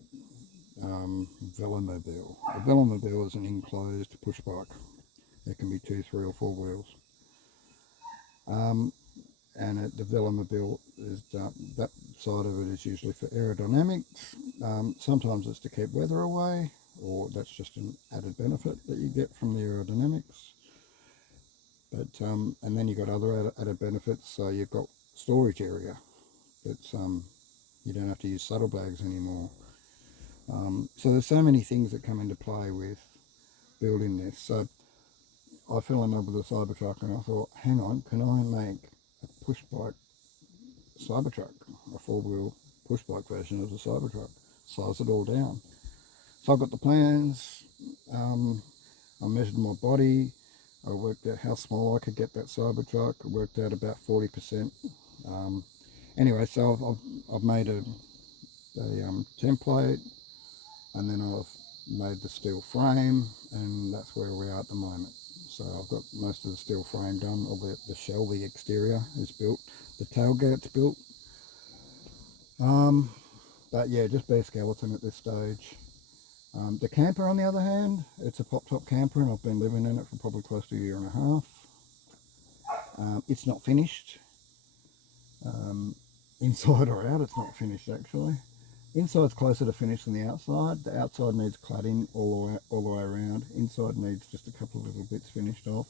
velomobile. A velomobile is an enclosed push bike. There can be 2, 3 or 4 wheels. And the velomobile is that side of it is usually for aerodynamics. Sometimes it's to keep weather away, or that's just an added benefit that you get from the aerodynamics. But and then you've got other added benefits. So you've got storage area. That's you don't have to use saddlebags anymore. So there's so many things that come into play with building this. So I fell in love with the Cybertruck, and I thought, hang on, can I make a push bike Cybertruck, a 4-wheel push bike version of the Cybertruck, size it all down. So I got the plans, I measured my body, I worked out how small I could get that Cybertruck, I worked out about 40%. Anyway, so I've made template, and then I've made the steel frame, and that's where we are at the moment. So I've got most of the steel frame done, all the shell, the exterior is built, the tailgate's built. But yeah, just bare skeleton at this stage. The camper, on the other hand, it's a pop-top camper, and I've been living in it for probably close to a year and a half. It's not finished. Inside or out, it's not finished actually. Inside's closer to finish than the outside. The outside needs cladding all the way around. Inside needs just a couple of little bits finished off.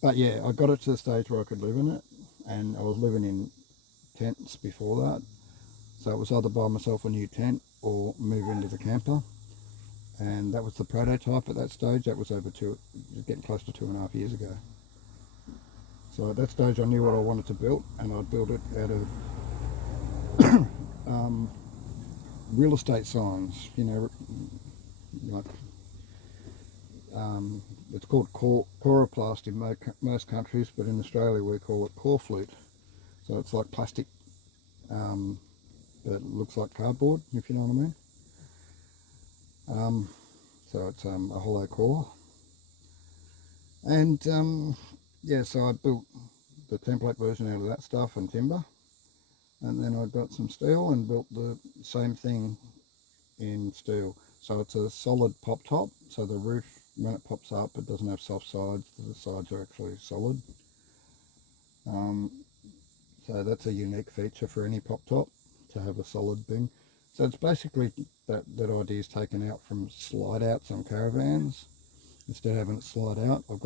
But yeah, I got it to the stage where I could live in it, and I was living in tents before that. So it was either buy myself a new tent or move into the camper. And that was the prototype at that stage. That was getting close to 2.5 years ago. So at that stage I knew what I wanted to build, and I'd build it out of real estate signs, you know, like it's called coroplast in most countries, but in Australia we call it core flute. So it's like plastic that looks like cardboard, if you know what I mean. So it's a hollow core, and yeah, so I built the template version out of that stuff and timber, and then I got some steel and built the same thing in steel. So it's a solid pop top, so the roof, when it pops up, it doesn't have soft sides, the sides are actually solid. So that's a unique feature for any pop top, to have a solid thing. So it's basically that idea is taken out from slide outs on caravans. Instead of having it slide out, I've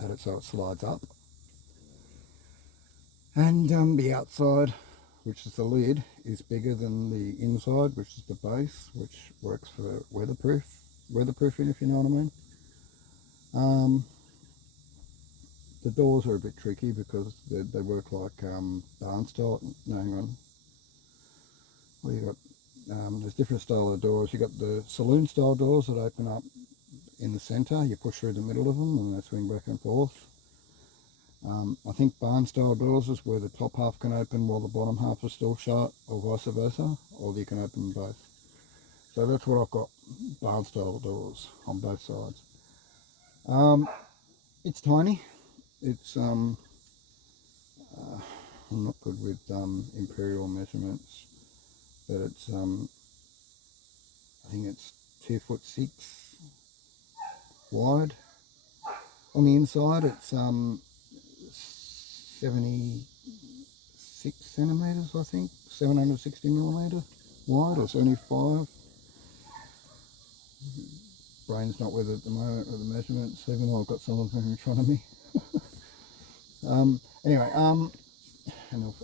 had it so it slides up. And the outside, which is the lid, is bigger than the inside, which is the base, which works for weatherproofing, if you know what I mean. The doors are a bit tricky because they work like barn style. No, hang on. Well, you got there's different style of doors. You got the saloon style doors that open up in the centre. You push through the middle of them, and they swing back and forth. I think barn style doors is where the top half can open while the bottom half is still shut, or vice versa, or you can open them both. So that's what I've got, barn style doors on both sides. It's tiny. It's I'm not good with imperial measurements, but it's I think it's 2'6" wide. On the inside, it's 76 centimetres, I think, 760mm wide, or 75. Brain's not with it at the moment with the measurements, even though I've got some of them in front of me. Anyway, and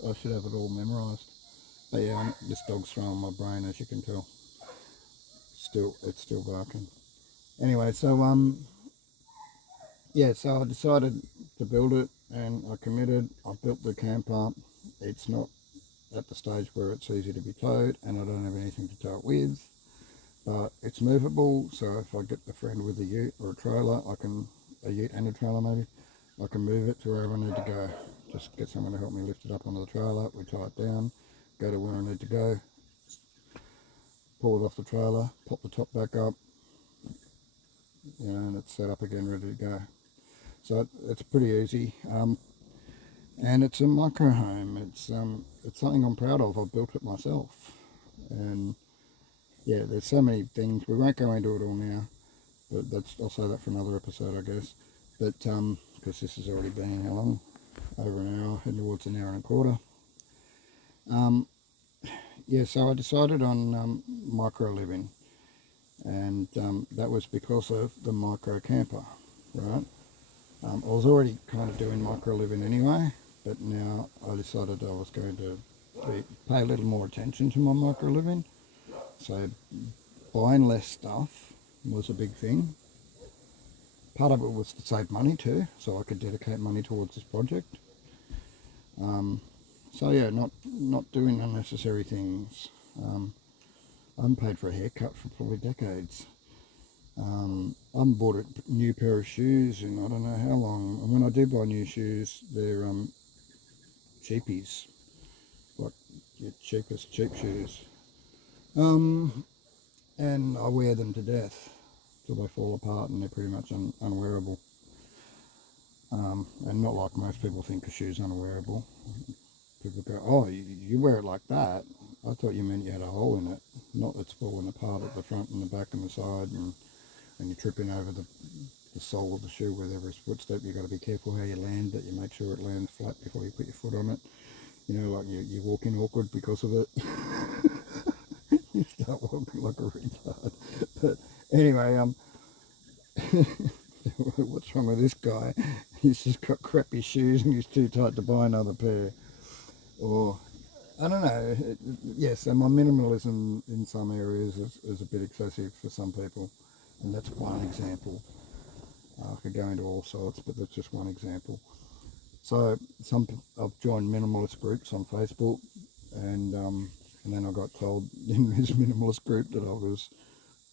I should have it all memorised. But yeah, this dog's throwing my brain, as you can tell. It's still barking. Anyway, so yeah, so I decided to build it, and I committed. I built the camper. It's not at the stage where it's easy to be towed, and I don't have anything to tow it with, but it's movable. So if I get a friend with a ute or a trailer, a ute and a trailer maybe, I can move it to wherever I need to go. Just get someone to help me lift it up onto the trailer, we tie it down, go to where I need to go, pull it off the trailer, pop the top back up, you know, and it's set up again, ready to go. So it's pretty easy, and it's a micro home. It's something I'm proud of. I've built it myself, and yeah, there's so many things. We won't go into it all now, but I'll say that for another episode, I guess. But because this has already been how long? Over an hour, heading towards an hour and a quarter. Yeah, so I decided on micro living, and that was because of the micro camper, right? I was already kind of doing micro living anyway, but now I decided I was going to pay a little more attention to my micro living. So buying less stuff was a big thing. Part of it was to save money too, so I could dedicate money towards this project. So yeah, not doing unnecessary things. I haven't paid for a haircut for probably decades. I haven't bought a new pair of shoes in I don't know how long. And when I do buy new shoes, they're cheapies, like cheapest cheap shoes. And I wear them to death till they fall apart and they're pretty much unwearable. And not like most people think a shoe's unwearable. People go, oh, you wear it like that? I thought you meant you had a hole in it, not it's falling apart at the front and the back and the side, and you're tripping over the sole of the shoe with every footstep. You've got to be careful how you land, that you make sure it lands flat before you put your foot on it. You know, like you walk in awkward because of it. You start walking like a retard. But anyway, what's wrong with this guy? He's just got crappy shoes and he's too tight to buy another pair. Or, I don't know, yes, and my minimalism in some areas is a bit excessive for some people. And that's one example. I could go into all sorts, but that's just one example. So I've joined minimalist groups on Facebook, and then I got told in this minimalist group that I was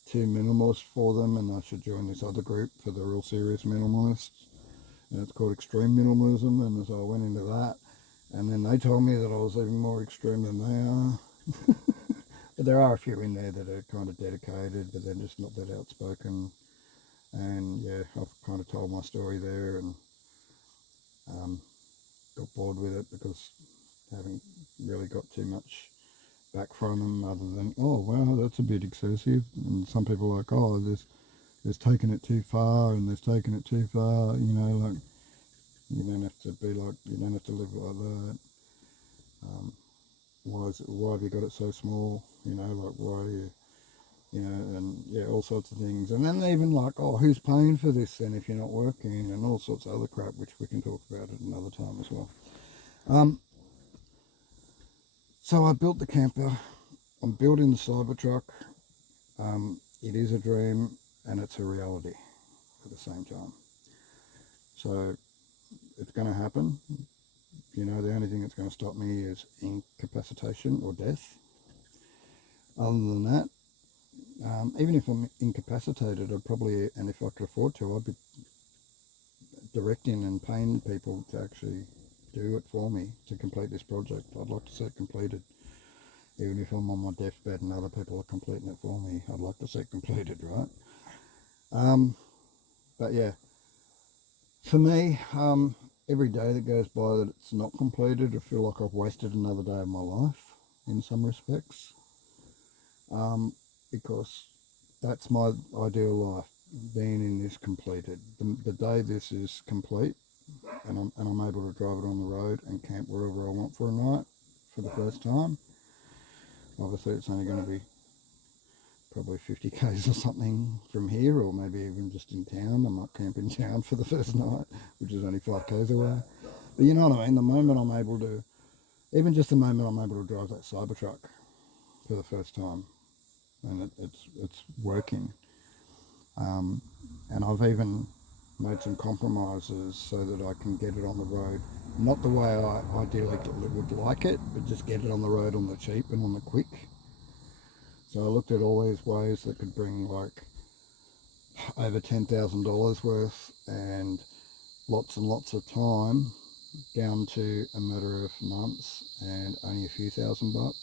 too minimalist for them, and I should join this other group for the real serious minimalists, and it's called extreme minimalism. And so I went into that, and then they told me that I was even more extreme than they are. But there are a few in there that are kind of dedicated, but they're just not that outspoken. And yeah, I've kind of told my story there, and got bored with it because I haven't really got too much back from them other than, oh wow, that's a bit excessive. And some people are like, oh, there's taken it too far, and there's taken it too far, you know, like you don't have to be like, you don't have to live like that. Why have you got it so small, you know, like why are you, you know, and yeah, all sorts of things. And then even like, oh, who's paying for this then if you're not working, and all sorts of other crap, which we can talk about at another time as well. So I built the camper. I'm building the Cybertruck. It is a dream and it's a reality at the same time. So it's going to happen. You know, the only thing that's going to stop me is incapacitation or death. Other than that, even if I'm incapacitated, I'd probably, and if I could afford to, I'd be directing and paying people to actually do it for me to complete this project. I'd like to see it completed. Even if I'm on my deathbed and other people are completing it for me, I'd like to see it completed, right? But yeah, for me, every day that goes by that it's not completed, I feel like I've wasted another day of my life in some respects. Because that's my ideal life, being in this completed. The day this is complete and I'm able to drive it on the road and camp wherever I want for a night for the first time. Obviously it's only going to be probably 50 k's or something from here, or maybe even just in town. I might camp in town for the first night, which is only 5 k's away. But you know what I mean, the moment I'm able to, even just the moment I'm able to drive that Cybertruck for the first time, and it's working. And I've even made some compromises so that I can get it on the road, not the way I ideally would like it, but just get it on the road on the cheap and on the quick. So I looked at all these ways that could bring like over $10,000 worth and lots and lots of time down to a matter of months and only a few $1,000.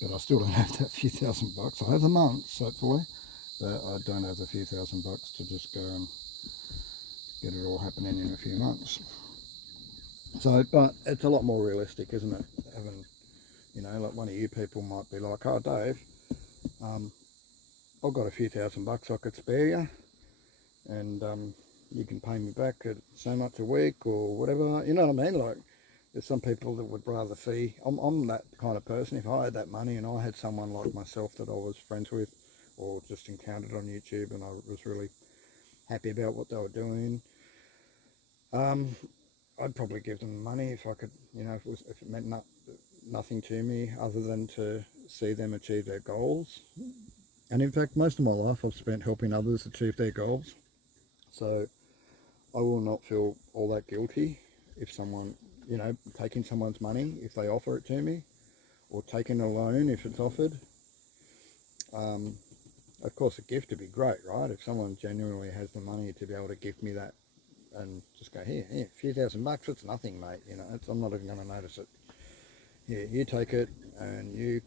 But I still don't have that few $1,000. I have the months, hopefully, but I don't have the few $1,000 to just go and get it all happening in a few months. So, but it's a lot more realistic, isn't it? Having, you know, like one of you people might be like, oh, Dave, I've got a few $1,000 I could spare you, and you can pay me back at so much a week or whatever. You know what I mean? Like, there's some people that would rather fee. I'm that kind of person. If I had that money and I had someone like myself that I was friends with or just encountered on YouTube and I was really happy about what they were doing, I'd probably give them money if I could, you know, if it meant nothing to me other than to see them achieve their goals. And in fact, most of my life I've spent helping others achieve their goals. So I will not feel all that guilty if someone, you know, taking someone's money if they offer it to me, or taking a loan if it's offered. Of course, a gift would be great, right? If someone genuinely has the money to be able to give me that and just go, here, a few $1,000, it's nothing, mate. You know, I'm not even going to notice it. yeah, you take it and you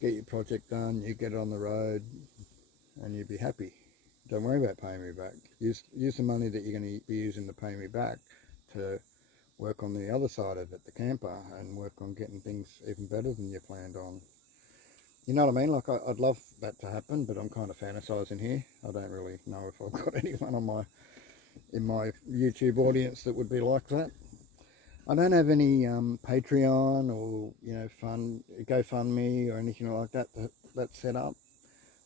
get your project done, you get it on the road, and you'd be happy. Don't worry about paying me back. Use the money that you're going to be using to pay me back to work on the other side of it, the camper, and work on getting things even better than you planned on. You know what I mean? Like, I'd love that to happen, but I'm kind of fantasizing here. I don't really know if I've got anyone on in my YouTube audience that would be like that. I don't have any Patreon or GoFundMe or anything like that that's set up.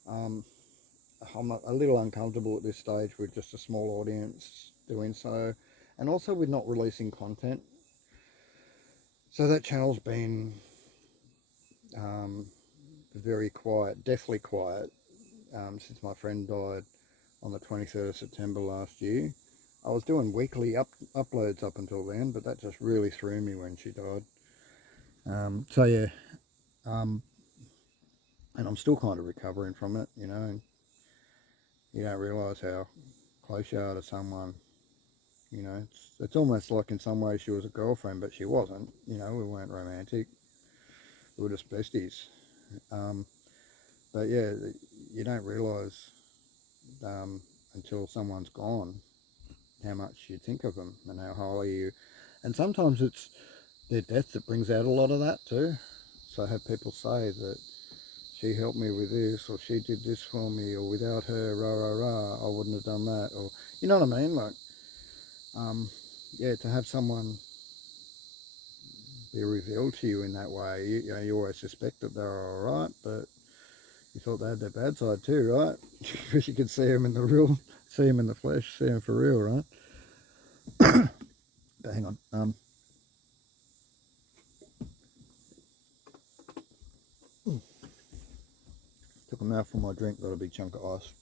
I'm a little uncomfortable at this stage with just a small audience doing so, and also with not releasing content. So that channel's been very quiet, deathly quiet, since my friend died on the 23rd of September last year. I was doing weekly uploads up until then, but that just really threw me when she died. So yeah, and I'm still kind of recovering from it, you know, and you don't realise how close you are to someone. You know, it's almost like in some ways she was a girlfriend, but she wasn't. You know, we weren't romantic. We were just besties. But yeah, you don't realise until someone's gone how much you think of them and how highly you. And sometimes it's their death that brings out a lot of that too. So I have people say that she helped me with this, or she did this for me, or without her, rah rah rah, I wouldn't have done that, or you know what I mean? Like, yeah, to have someone be revealed to you in that way, you know, you always suspect that they're all right, but you thought they had their bad side too, right? Because you could see them in the real, see them in the flesh, see them for real, right? But hang on, took a mouthful of my drink, got a big chunk of ice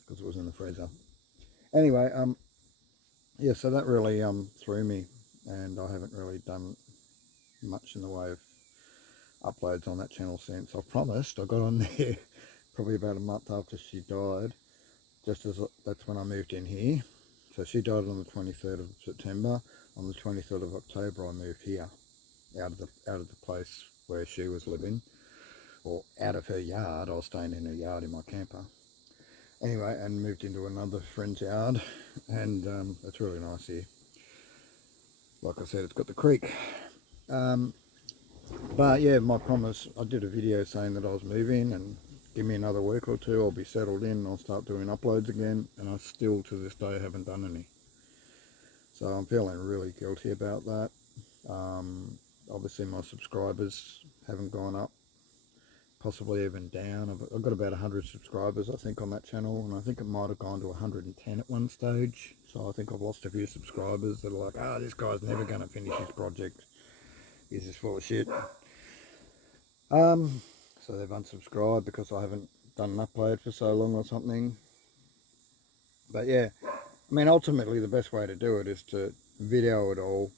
because it was in the freezer. Anyway, yeah, so that really threw me, and I haven't really done much in the way of uploads on that channel since. I promised. I got on there probably about a month after she died, just as that's when I moved in here. So she died on the 23rd of September. On the 23rd of October, I moved here, out of the place where she was living, or out of her yard. I was staying in her yard in my camper. Anyway, and moved into another friend's yard, and it's really nice here. Like I said, it's got the creek. But yeah, my promise, I did a video saying that I was moving and give me another week or two, I'll be settled in and I'll start doing uploads again, and I still to this day haven't done any. So I'm feeling really guilty about that. Obviously my subscribers haven't gone up, possibly even down. I've got about 100 subscribers I think on that channel, and I think it might have gone to 110 at one stage. So I think I've lost a few subscribers that are like, this guy's never going to finish his project. He's just full of shit. So they've unsubscribed because I haven't done an upload for so long or something. But yeah, I mean, ultimately the best way to do it is to video it all,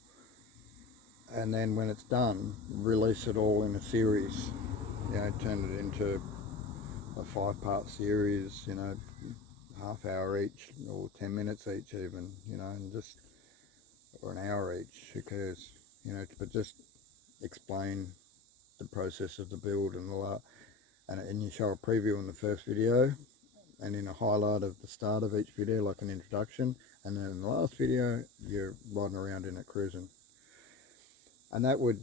and then when it's done, release it all in a series. You know, turn it into a 5-part series, you know, half hour each, or 10 minutes each even, you know, and just, or an hour each, who cares, you know, but just explain the process of the build and all that. And you show a preview in the first video, and in a highlight of the start of each video, like an introduction, and then in the last video you're riding around in it cruising. And that would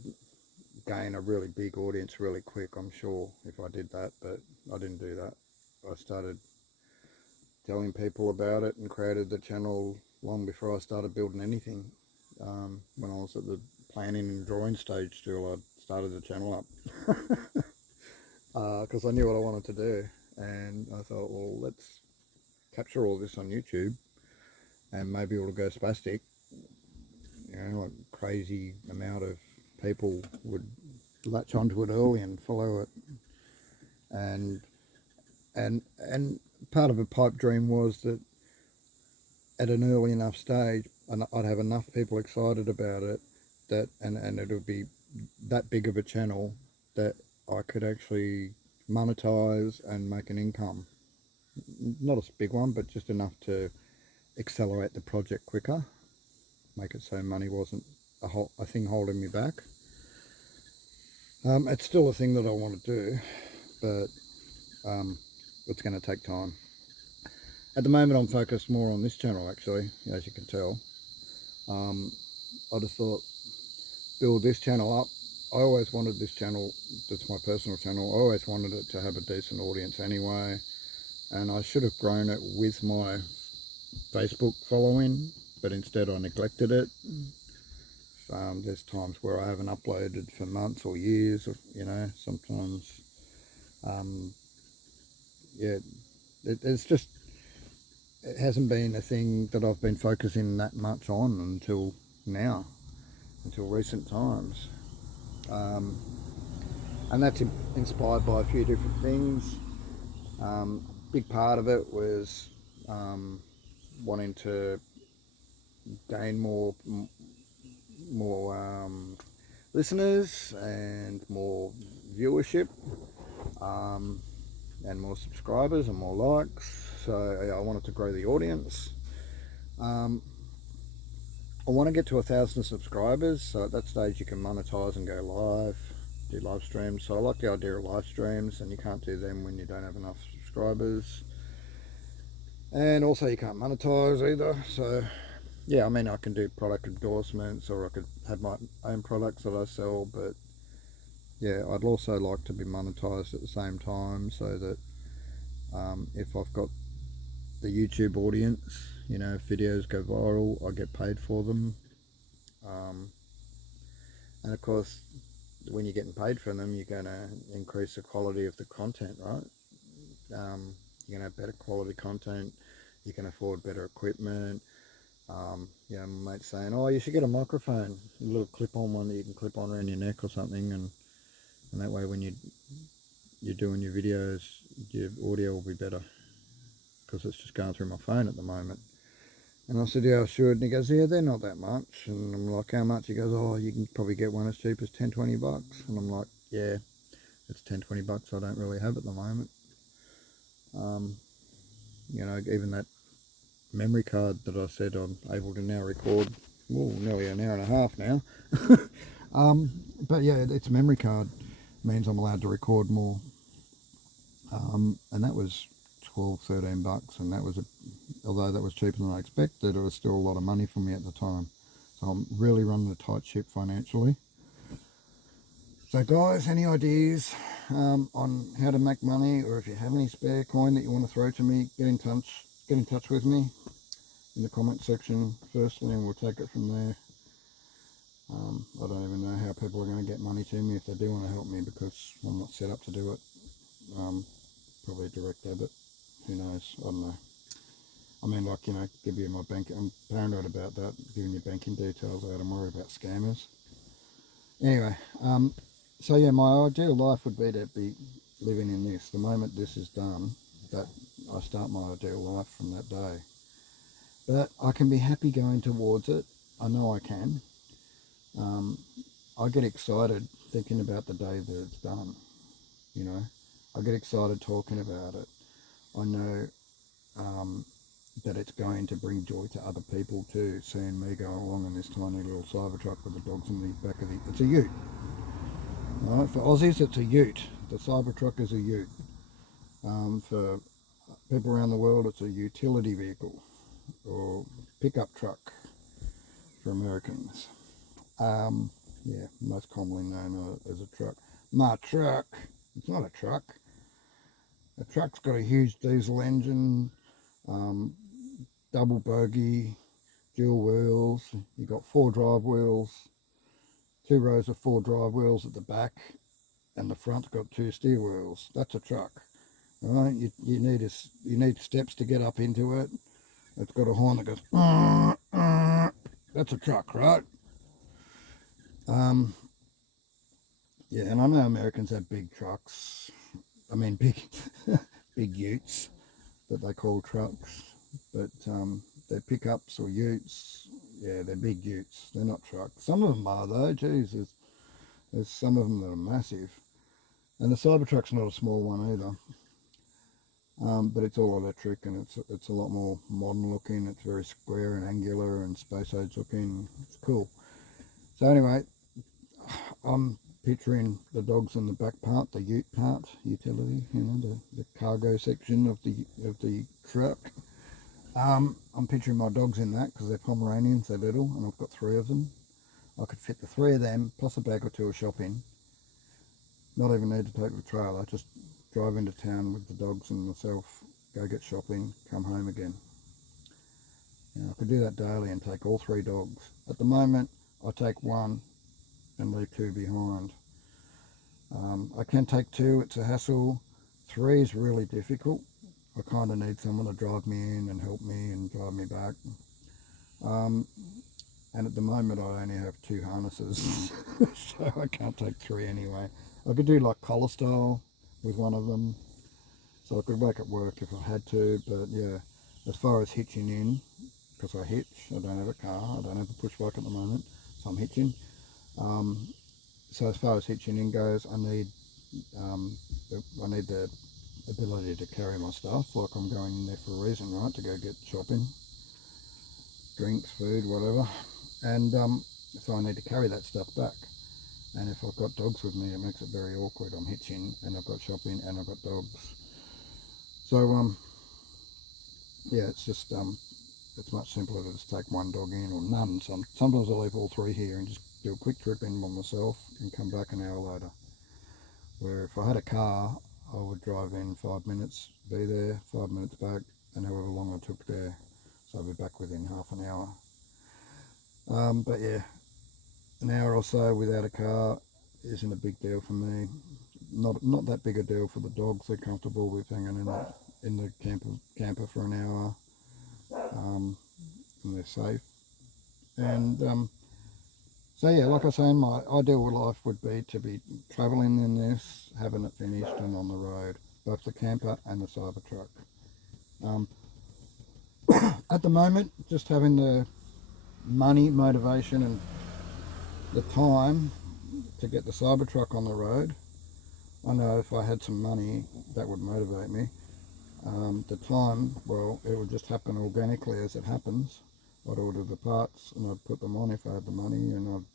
gain a really big audience really quick, I'm sure, if I did that, but I didn't do that. I started telling people about it and created the channel long before I started building anything. When I was at the planning and drawing stage still, I started the channel up. Because I knew what I wanted to do, and I thought, well, let's capture all this on YouTube, and maybe it'll go spastic. You know, like crazy amount of people would latch onto it early and follow it, and part of a pipe dream was that at an early enough stage, and I'd have enough people excited about it that, and it would be that big of a channel that I could actually monetize and make an income. Not a big one, but just enough to accelerate the project quicker, make it so money wasn't a thing holding me back. It's still a thing that I want to do, but it's going to take time. At the moment I'm focused more on this channel actually, as you can tell. I just thought, build this channel up. I always wanted this channel, that's my personal channel, I always wanted it to have a decent audience anyway, and I should have grown it with my Facebook following, but instead I neglected it. There's times where I haven't uploaded for months or years, or, you know, sometimes, yeah, it's just, it hasn't been a thing that I've been focusing that much on until now, until recent times. And that's inspired by a few different things. Big part of it was wanting to gain more listeners and more viewership, and more subscribers and more likes. So yeah, I wanted to grow the audience. I want to get to 1,000 subscribers, so at that stage you can monetize and go live, do live streams. So I like the idea of live streams, and you can't do them when you don't have enough subscribers. And also you can't monetize either. So yeah, I mean, I can do product endorsements, or I could have my own products that I sell, but yeah, I'd also like to be monetized at the same time, so that if I've got the YouTube audience, you know, if videos go viral, I get paid for them. And of course, when you're getting paid for them, you're going to increase the quality of the content, right? You're going to have better quality content, you can afford better equipment. You know, my mate's saying, oh, you should get a microphone, a little clip-on one that you can clip on around your neck or something, and that way when you're doing your videos, your audio will be better, because it's just going through my phone at the moment. And I said, yeah, I should. And he goes, yeah, they're not that much. And I'm like, how much? He goes, oh, you can probably get one as cheap as 10, 20 bucks. And I'm like, yeah, it's 10, 20 bucks I don't really have at the moment. You know, even that memory card that I said I'm able to now record, nearly an hour and a half now. But yeah, it's a memory card, means I'm allowed to record more. And that was 12, 13 bucks, and that was, although that was cheaper than I expected, it was still a lot of money for me at the time. So I'm really running a tight ship financially. So guys, any ideas on how to make money, or if you have any spare coin that you want to throw to me, get in touch with me in the comment section firstly, and we'll take it from there. I don't even know how people are going to get money to me if they do want to help me, because I'm not set up to do it. Probably direct debit, who knows, I don't know. I mean, like, you know, give you my bank, I'm paranoid about that, giving you banking details out. I'm worried about scammers. Anyway, so yeah, my ideal life would be to be living in this. The moment this is done, that I start my ideal life from that day. But I can be happy going towards it. I know I can. I get excited thinking about the day that it's done, you know. I get excited talking about it. I know that it's going to bring joy to other people too, seeing me go along in this tiny little Cybertruck with the dogs in the back of the... It's a ute. Right? For Aussies, it's a ute. The Cybertruck is a ute. For people around the world, it's a utility vehicle, or pickup truck for Americans. Yeah, most commonly known as a truck. My truck. It's not a truck. A truck's got a huge diesel engine, double bogie, dual wheels. You've got 4 drive wheels, 2 rows of 4 drive wheels at the back, and the front's got 2 steer wheels. That's a truck. All right, you need steps to get up into it. It's got a horn that goes. That's a truck, right? Yeah, and I know Americans have big trucks. I mean, big utes that they call trucks, but they're pickups or utes. Yeah, they're big utes. They're not trucks. Some of them are though. Geez, there's some of them that are massive, and the Cybertruck's not a small one either. But it's all electric, and it's a lot more modern looking. It's very square and angular and space age looking. It's cool. So anyway, I'm picturing the dogs in the back part, the ute part, utility, you know, the cargo section of the truck. I'm picturing my dogs in that because they're Pomeranians, they're little, and I've got 3 of them. I could fit the 3 of them plus a bag or 2 of shopping. Not even need to take the trailer, just drive into town with the dogs and myself, go get shopping, come home again. You know, I could do that daily and take all 3 dogs. At the moment, I take 1 and leave 2 behind. I can take 2, it's a hassle. 3 is really difficult. I kind of need someone to drive me in and help me and drive me back. And at the moment I only have 2 harnesses, so I can't take 3 anyway. I could do like collar style with one of them, so I could make it work if I had to, but yeah, as far as hitching in, because I hitch, I don't have a car, I don't have a push bike at the moment, so I'm hitching. So as far as hitching in goes, I need the ability to carry my stuff, like I'm going in there for a reason, right, to go get shopping, drinks, food, whatever, and so I need to carry that stuff back. And if I've got dogs with me, it makes it very awkward. I'm hitching and I've got shopping and I've got dogs. So yeah, it's just it's much simpler to just take 1 dog in, or none. Sometimes I leave all 3 here and just do a quick trip in by myself and come back an hour later. Where if I had a car, I would drive in 5 minutes, be there, 5 minutes back, and however long I took there. So I'd be back within half an hour. But yeah, an hour or so without a car isn't a big deal for me. Not that big a deal for the dogs. They're comfortable with hanging in the camper for an hour, and they're safe. And so yeah, like I was saying, my ideal life would be to be travelling in this, having it finished and on the road, both the camper and the Cybertruck. At the moment, just having the money, motivation and the time to get the Cybertruck on the road. I know if I had some money, that would motivate me. The time, well, it would just happen organically as it happens. I'd order the parts and I'd put them on if I had the money, and I'd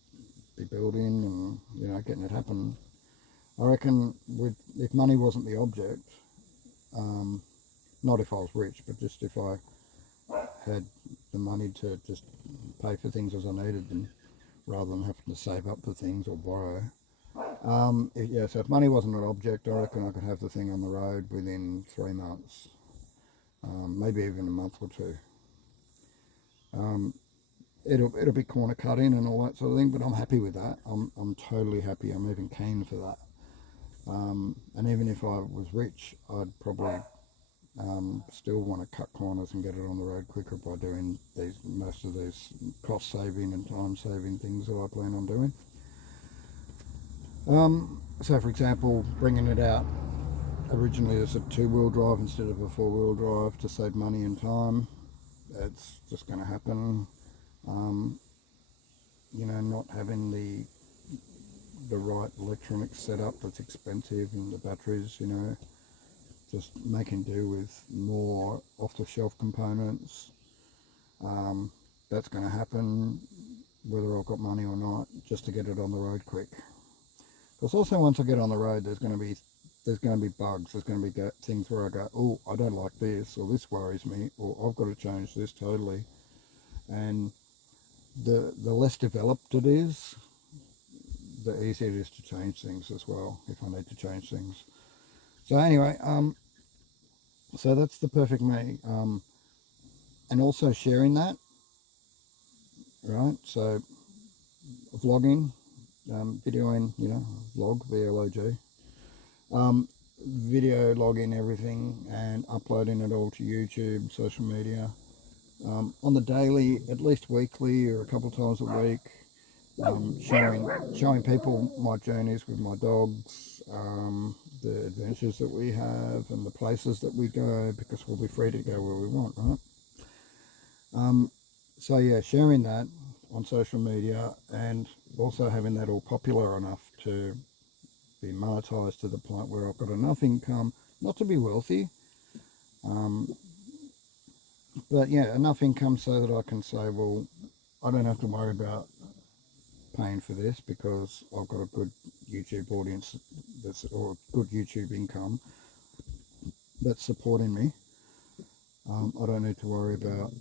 be building and, you know, getting it happen. I reckon if money wasn't the object, not if I was rich, but just if I had the money to just pay for things as I needed them, rather than having to save up for things or borrow. Yeah, so if money wasn't an object, I reckon I could have the thing on the road within 3 months, maybe even a month or 2. It'll be corner cutting and all that sort of thing, but I'm happy with that. I'm totally happy. I'm even keen for that. And even if I was rich, I'd probably still want to cut corners and get it on the road quicker by doing most of these cost saving and time saving things that I plan on doing. So for example, bringing it out originally as a 2-wheel drive instead of a 4-wheel drive to save money and time. It's just going to happen. You know, not having the right electronics set up that's expensive, and the batteries, you know, just making do with more off-the-shelf components. That's going to happen whether I've got money or not, just to get it on the road quick. Because also once I get on the road, there's going to be bugs. There's going to be things where I go, oh, I don't like this, or this worries me, or I've got to change this totally. And the less developed it is, the easier it is to change things as well, if I need to change things. So anyway, so that's the perfect me. And also sharing that, right? So vlogging, videoing, you know, vlog, V-L-O-G. Video logging everything and uploading it all to YouTube, social media, on the daily, at least weekly or a couple of times a week, showing people my journeys with my dogs, the adventures that we have and the places that we go, because we'll be free to go where we want, right? So yeah, sharing that on social media, and also having that all popular enough to be monetized to the point where I've got enough income, not to be wealthy, but yeah, enough income so that I can say, well, I don't have to worry about paying for this because I've got a good YouTube audience or good YouTube income that's supporting me. I don't need to worry about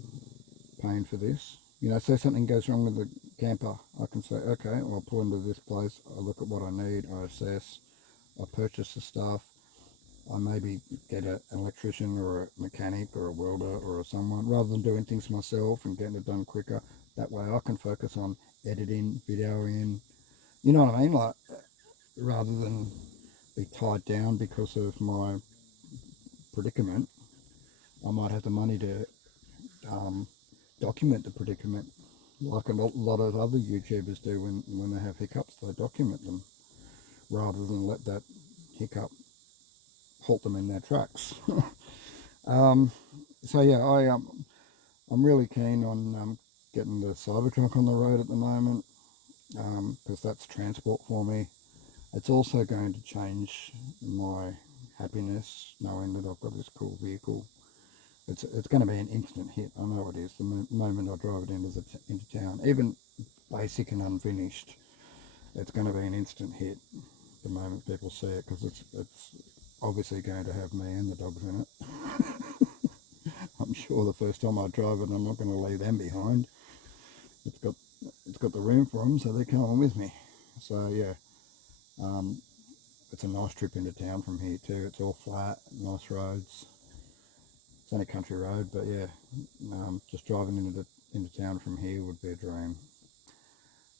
paying for this. You know, say something goes wrong with the camper, I can say, okay, I'll pull into this place, I look at what I need, I assess, I purchase the stuff, I maybe get an electrician or a mechanic or a welder or someone, rather than doing things myself and getting it done quicker. That way I can focus on editing, videoing, you know what I mean? Like, rather than be tied down because of my predicament, I might have the money to document the predicament, like a lot of other YouTubers do when they have hiccups. They document them rather than let that hiccup halt them in their tracks. So yeah, I'm really keen on getting the Cybertruck on the road at the moment, because that's transport for me. It's also going to change my happiness knowing that I've got this cool vehicle. It's going to be an instant hit. I know it is. The moment I drive it into town, even basic and unfinished, it's going to be an instant hit the moment people see it, because it's obviously going to have me and the dogs in it. I'm sure the first time I drive it, I'm not going to leave them behind. It's got the room for them, so they're coming with me. So yeah, it's a nice trip into town from here too. It's all flat, nice roads. It's only a country road, but yeah, just driving into town from here would be a dream.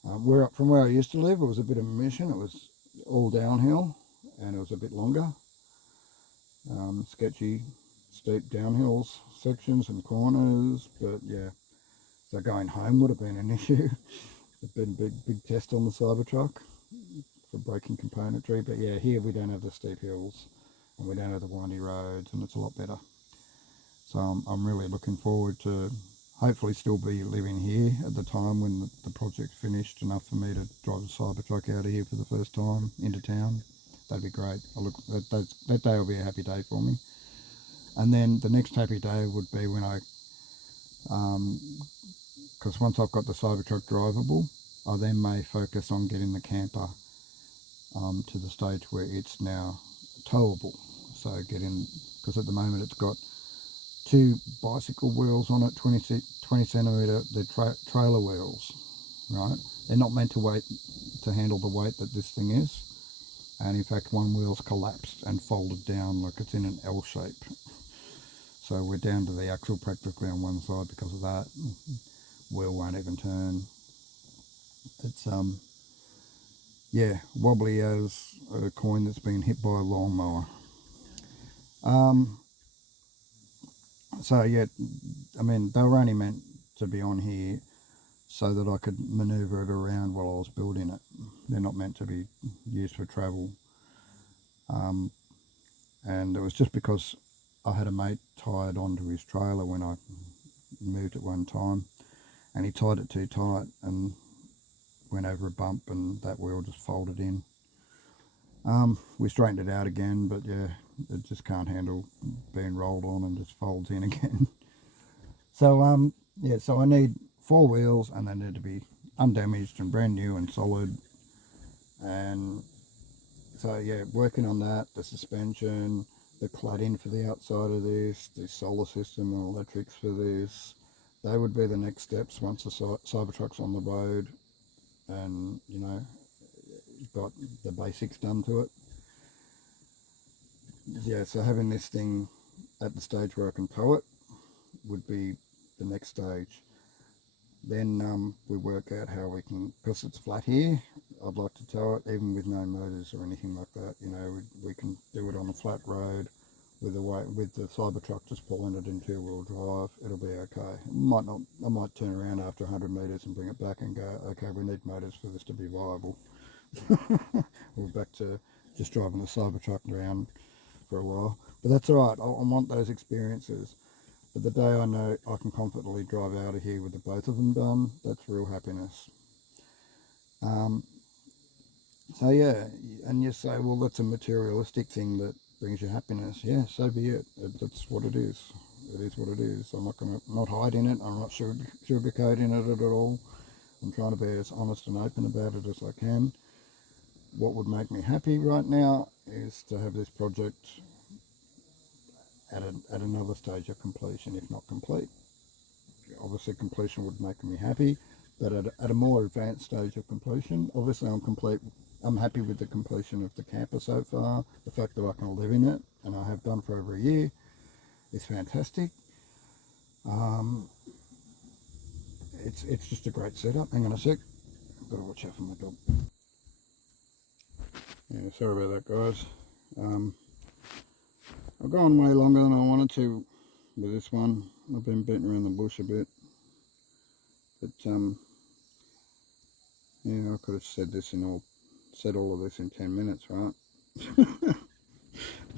From where I used to live, it was a bit of a mission. It was all downhill, and it was a bit longer. Sketchy, steep downhills sections and corners, but yeah. So going home would have been an issue. It's been a big test on the Cybertruck for braking componentry, but yeah, here we don't have the steep hills and we don't have the windy roads, and it's a lot better. So I'm really looking forward to hopefully still be living here at the time when the project's finished enough for me to drive the Cybertruck out of here for the first time into town. That'd be great. That day will be a happy day for me. And then the next happy day would be when because once I've got the Cybertruck drivable, I then may focus on getting the camper to the stage where it's now towable. So because at the moment it's got two bicycle wheels on it, 20 centimetre, they're trailer wheels, right? They're not meant to handle the weight that this thing is. And in fact, one wheel's collapsed and folded down like it's in an L shape. So we're down to the axle practically on one side because of that. Wheel won't even turn. It's yeah, wobbly as a coin that's been hit by a lawnmower. So yeah, I mean, they were only meant to be on here so that I could manoeuvre it around while I was building it. They're not meant to be used for travel. And it was just because I had a mate tied onto his trailer when I moved it one time, and he tied it too tight and went over a bump, and that wheel just folded in. We straightened it out again, but yeah, it just can't handle being rolled on and just folds in again. So yeah, so I need 4 wheels, and they need to be undamaged and brand new and solid. And so yeah, working on that, the suspension, the cladding for the outside of this, the solar system and electrics for this, they would be the next steps once the Cybertruck's on the road and, you know, got the basics done to it. Yeah, so having this thing at the stage where I can tow it would be the next stage. Then we work out how we can, because it's flat here, I'd like to tow it even with no motors or anything like that. You know, we can do it on a flat road with the Cybertruck just pulling it in 2-wheel drive. It'll be okay. I might turn around after 100 metres and bring it back and go, okay, we need motors for this to be viable. We're back to just driving the Cybertruck around for a while. But that's alright, I want those experiences. But the day I know I can confidently drive out of here with the both of them done, that's real happiness. So yeah, and you say, well, that's a materialistic thing that brings you happiness. Yeah, so be it. That's what it is. It is what it is. I'm not hiding it. I'm not sugarcoating it at all. I'm trying to be as honest and open about it as I can. what would make me happy right now is to have this project at another stage of completion, if not complete. Obviously completion would make me happy, but at a more advanced stage of completion, obviously I'm happy with the completion of the camper so far. The fact that I can live in it, and I have done for over a year, is fantastic. It's just a great setup. Hang on a sec, I've got to watch out for my dog. Yeah, sorry about that, guys. I've gone way longer than I wanted to with this one. I've been beating around the bush a bit, but yeah, I could have said all of this in 10 minutes, right?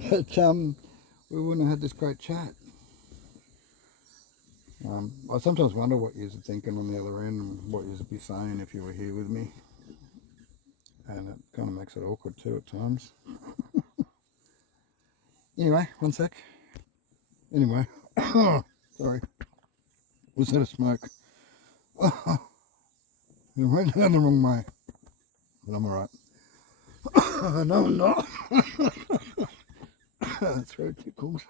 But we wouldn't have had this great chat. I sometimes wonder what you're thinking on the other end and what you'd be saying if you were here with me, and it kind of makes it awkward too at times. Anyway, one sec. Anyway, sorry, was that a smoke? I went down the wrong way, but I'm alright. No, I'm not. Throat tickles.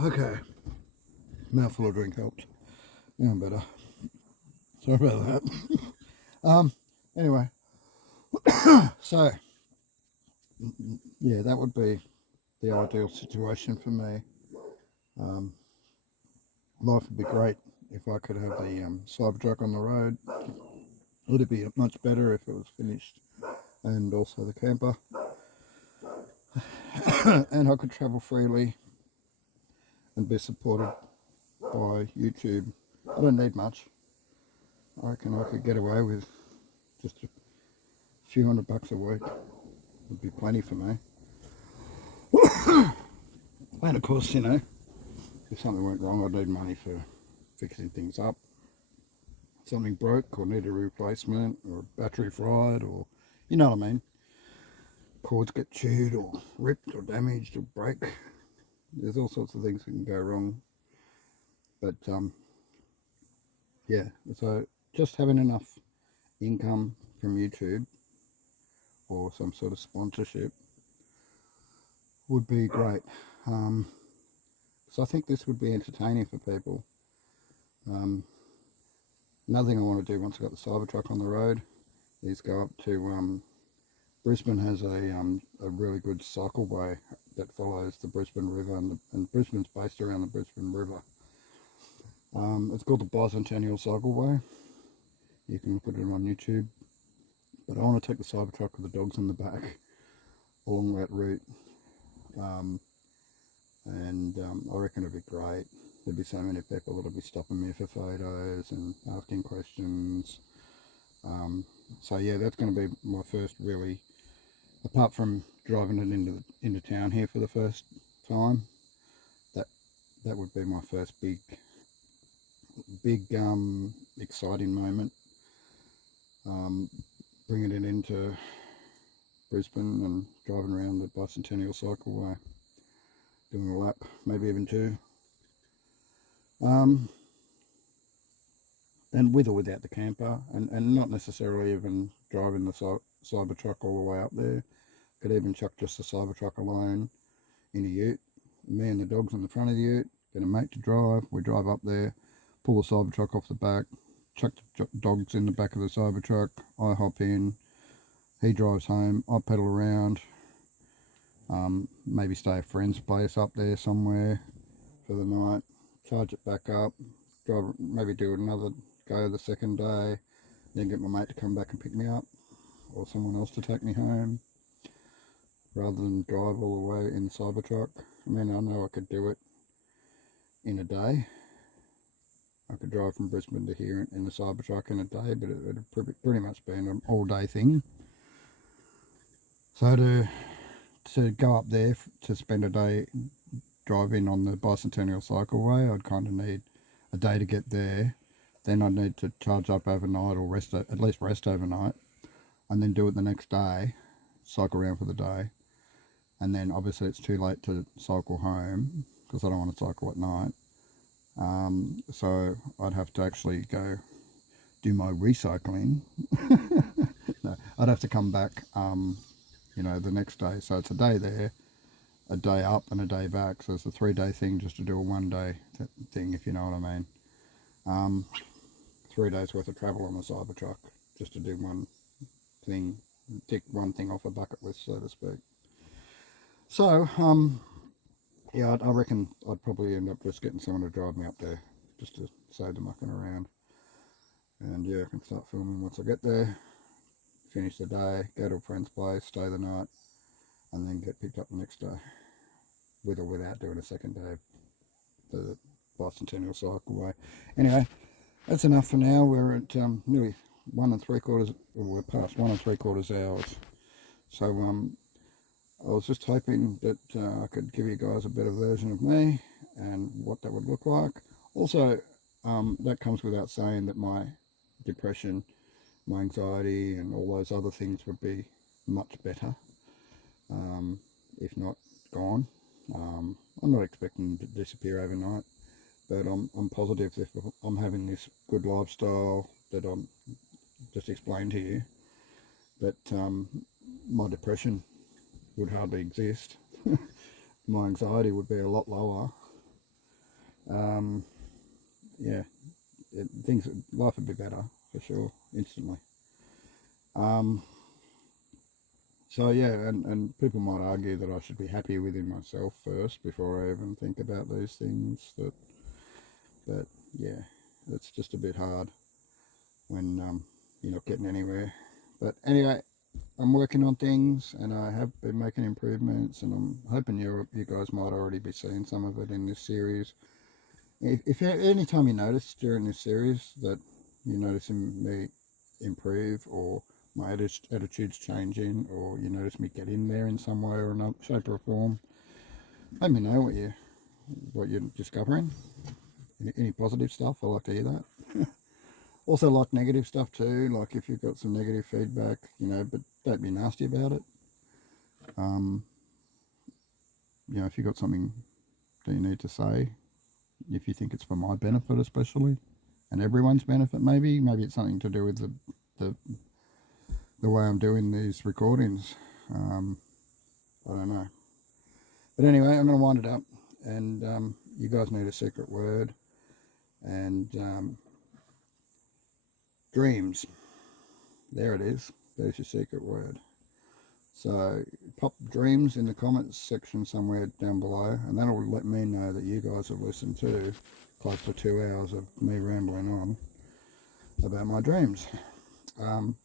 Okay, mouthful of drink helped. Yeah, I'm better. Sorry about that. Anyway, so yeah, that would be the ideal situation for me. Life would be great if I could have the Cybertruck on the road. Would it be much better if it was finished, and also the camper, and I could travel freely and be supported by YouTube. I don't need much. I reckon I could get away with just a few $100 a week. Would be plenty for me. And of course, you know, if something went wrong, I'd need money for fixing things up. Something broke or need a replacement, or a battery fried, or you know what I mean. Cords get chewed or ripped or damaged or break. There's all sorts of things that can go wrong. But yeah, so just having enough income from YouTube or some sort of sponsorship would be great. So I think this would be entertaining for people. Another thing I want to do once I've got the Cybertruck on the road is go up to Brisbane. Has a really good cycleway that follows the Brisbane River, and Brisbane's based around the Brisbane River. It's called the Bicentennial Cycleway. You can look at it on YouTube. But I want to take the Cybertruck with the dogs in the back along that route. I reckon it'd be great. There'd be so many people that'll be stopping me for photos and asking questions. So yeah, that's going to be my first really, apart from driving it into town here for the first time, that would be my first big exciting moment. Bringing it into Brisbane and driving around the Bicentennial Cycleway, doing a lap, maybe even two. And with or without the camper, and not necessarily even driving the Cybertruck all the way up there. Could even chuck just the Cybertruck alone in a ute. Me and the dogs in the front of the ute, get a mate to drive. We drive up there, pull the Cybertruck off the back, chuck the dogs in the back of the Cybertruck. I hop in, he drives home, I pedal around, maybe stay at a friend's place up there somewhere for the night, charge it back up, drive, maybe do another go the second day, then get my mate to come back and pick me up, or someone else to take me home, rather than drive all the way in the Cybertruck. I mean, I know I could do it in a day. I could drive from Brisbane to here in the Cybertruck in a day, but it would pretty much be an all-day thing. So to go up there to spend a day driving on the Bicentennial Cycleway, I'd kind of need a day to get there. Then I'd need to charge up overnight, or at least rest overnight, and then do it the next day, cycle around for the day. And then obviously it's too late to cycle home because I don't want to cycle at night. So I'd have to actually go do my recycling. No, I'd have to come back, you know, the next day. So it's a day there, a day up and a day back. So it's a 3-day thing just to do a 1-day thing, if you know what I mean. 3 days worth of travel on the Cybertruck just to do one thing, tick one thing off a bucket list, so to speak. So, yeah, I reckon I'd probably end up just getting someone to drive me up there just to save the mucking around. And yeah, I can start filming once I get there, finish the day, go to a friend's place, stay the night, and then get picked up the next day, with or without doing a second day of the bicentennial cycle way. Anyway, that's enough for now. We're at nearly 1 3/4, we're past 1 3/4 hours. So I was just hoping that I could give you guys a better version of me and what that would look like. Also, that comes without saying that my depression, my anxiety and all those other things would be much better, if not gone. I'm not expecting them to disappear overnight, but I'm positive if I'm having this good lifestyle that I'm just explained to you, that my depression would hardly exist. My anxiety would be a lot lower. Yeah, life would be better for sure, instantly. So yeah, and people might argue that I should be happy within myself first before I even think about these things. But yeah, it's just a bit hard when you're not getting anywhere. But anyway, I'm working on things and I have been making improvements, and I'm hoping you guys might already be seeing some of it in this series. If any time you notice during this series that you're noticing me improve, or my attitude's changing, or you notice me get in there in some way or another, shape or form, let me know what you're discovering. Any positive stuff, I like to hear that. Also like negative stuff too, like if you've got some negative feedback, you know, but don't be nasty about it. You know, if you've got something that you need to say, if you think it's for my benefit especially, and everyone's benefit, maybe it's something to do with the way I'm doing these recordings. I don't know. But anyway, I'm going to wind it up, and you guys need a secret word, and dreams. There it is. There's your secret word. So pop dreams in the comments section somewhere down below, and that'll let me know that you guys have listened to close to 2 hours of me rambling on about my dreams. And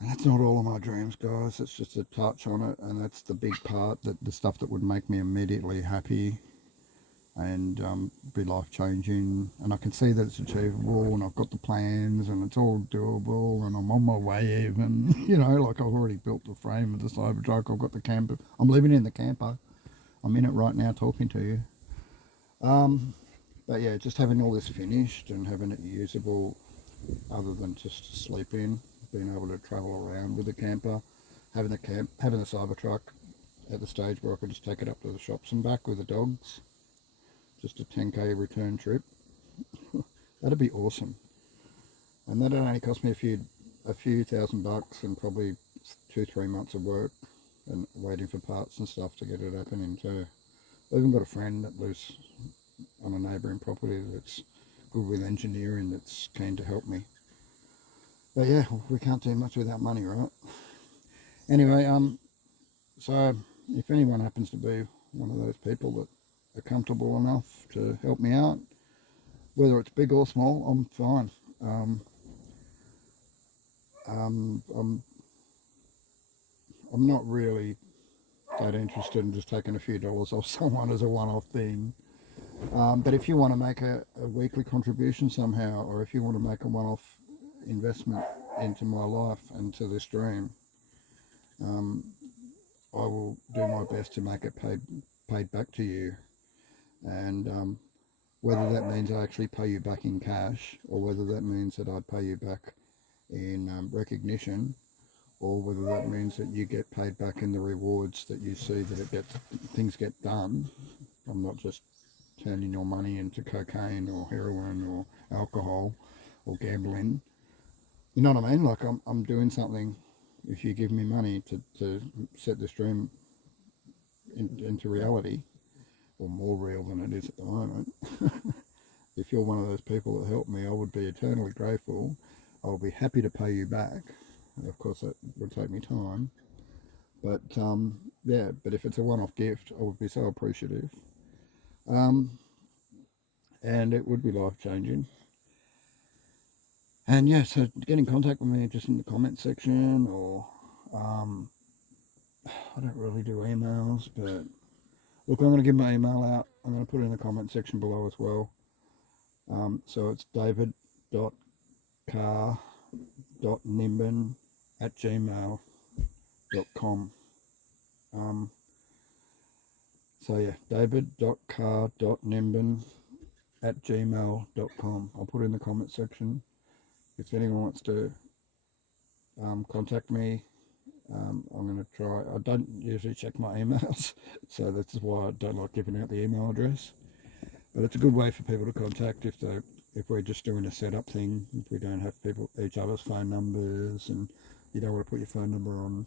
that's not all of my dreams, guys. It's just a touch on it, and that's the big part, that the stuff that would make me immediately happy and be life-changing, and I can see that it's achievable, and I've got the plans, and it's all doable, and I'm on my way even. You know, like I've already built the frame of the Cybertruck, I've got the camper, I'm living in the camper, I'm in it right now talking to you. But yeah, just having all this finished and having it usable other than just to sleep in, being able to travel around with the camper, having the Cybertruck at the stage where I could just take it up to the shops and back with the dogs. Just a 10k return trip. That'd be awesome. And that'd only cost me a few $1,000 and probably 2-3 months of work and waiting for parts and stuff to get it happening too. I've even got a friend that lives on a neighbouring property that's good with engineering, that's keen to help me. But yeah, we can't do much without money, right? Anyway, so if anyone happens to be one of those people that are comfortable enough to help me out, whether it's big or small, I'm fine. I'm not really that interested in just taking a few dollars off someone as a one-off thing. But if you want to make a weekly contribution somehow, or if you want to make a one-off investment into my life and to this dream, I will do my best to make it paid back to you. And whether that means I actually pay you back in cash, or whether that means that I pay you back in recognition, or whether that means that you get paid back in the rewards that you see that things get done. I'm not just turning your money into cocaine or heroin or alcohol or gambling. You know what I mean? Like I'm doing something. If you give me money to set this dream into reality, or more real than it is at the moment, if you're one of those people that helped me, I would be eternally grateful. I'll be happy to pay you back. Of course, that would take me time. But yeah, but if it's a one-off gift, I would be so appreciative. Um, and it would be life-changing. And yeah, so get in contact with me just in the comment section, or um, I don't really do emails, but look, I'm going to give my email out. I'm going to put it in the comment section below as well. So it's david.car.nimbin@gmail.com. So yeah, david.car.nimbin@gmail.com. I'll put it in the comment section. If anyone wants to contact me, I'm going to try. I don't usually check my emails, so that's why I don't like giving out the email address. But it's a good way for people to contact if we're just doing a setup thing. If we don't have each other's phone numbers, and you don't want to put your phone number on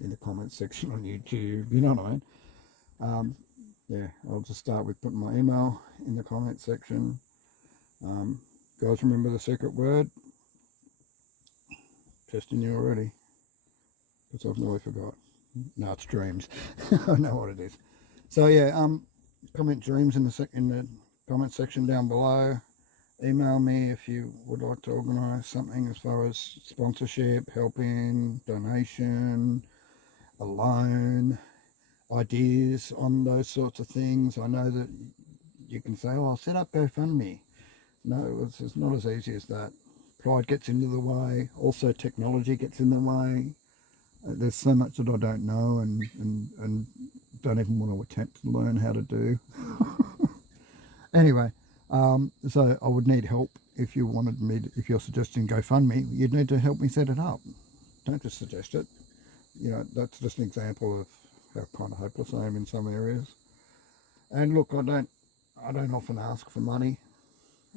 in the comments section on YouTube, you know what I mean? Yeah, I'll just start with putting my email in the comment section. Guys, remember the secret word? Testing you already, because I've nearly forgot. No, it's dreams. I know what it is. So yeah, comment dreams in the comment section down below. Email me if you would like to organise something as far as sponsorship, helping, donation, a loan, ideas on those sorts of things. I know that you can say, oh, I'll set up GoFundMe. No, it's not as easy as that. Pride gets into the way. Also, technology gets in the way. There's so much that I don't know and don't even want to attempt to learn how to do. Anyway, so I would need help if you wanted me. If you're suggesting GoFundMe, you'd need to help me set it up. Don't just suggest it. You know, that's just an example of how kind of hopeless I am in some areas. And look, I don't often ask for money,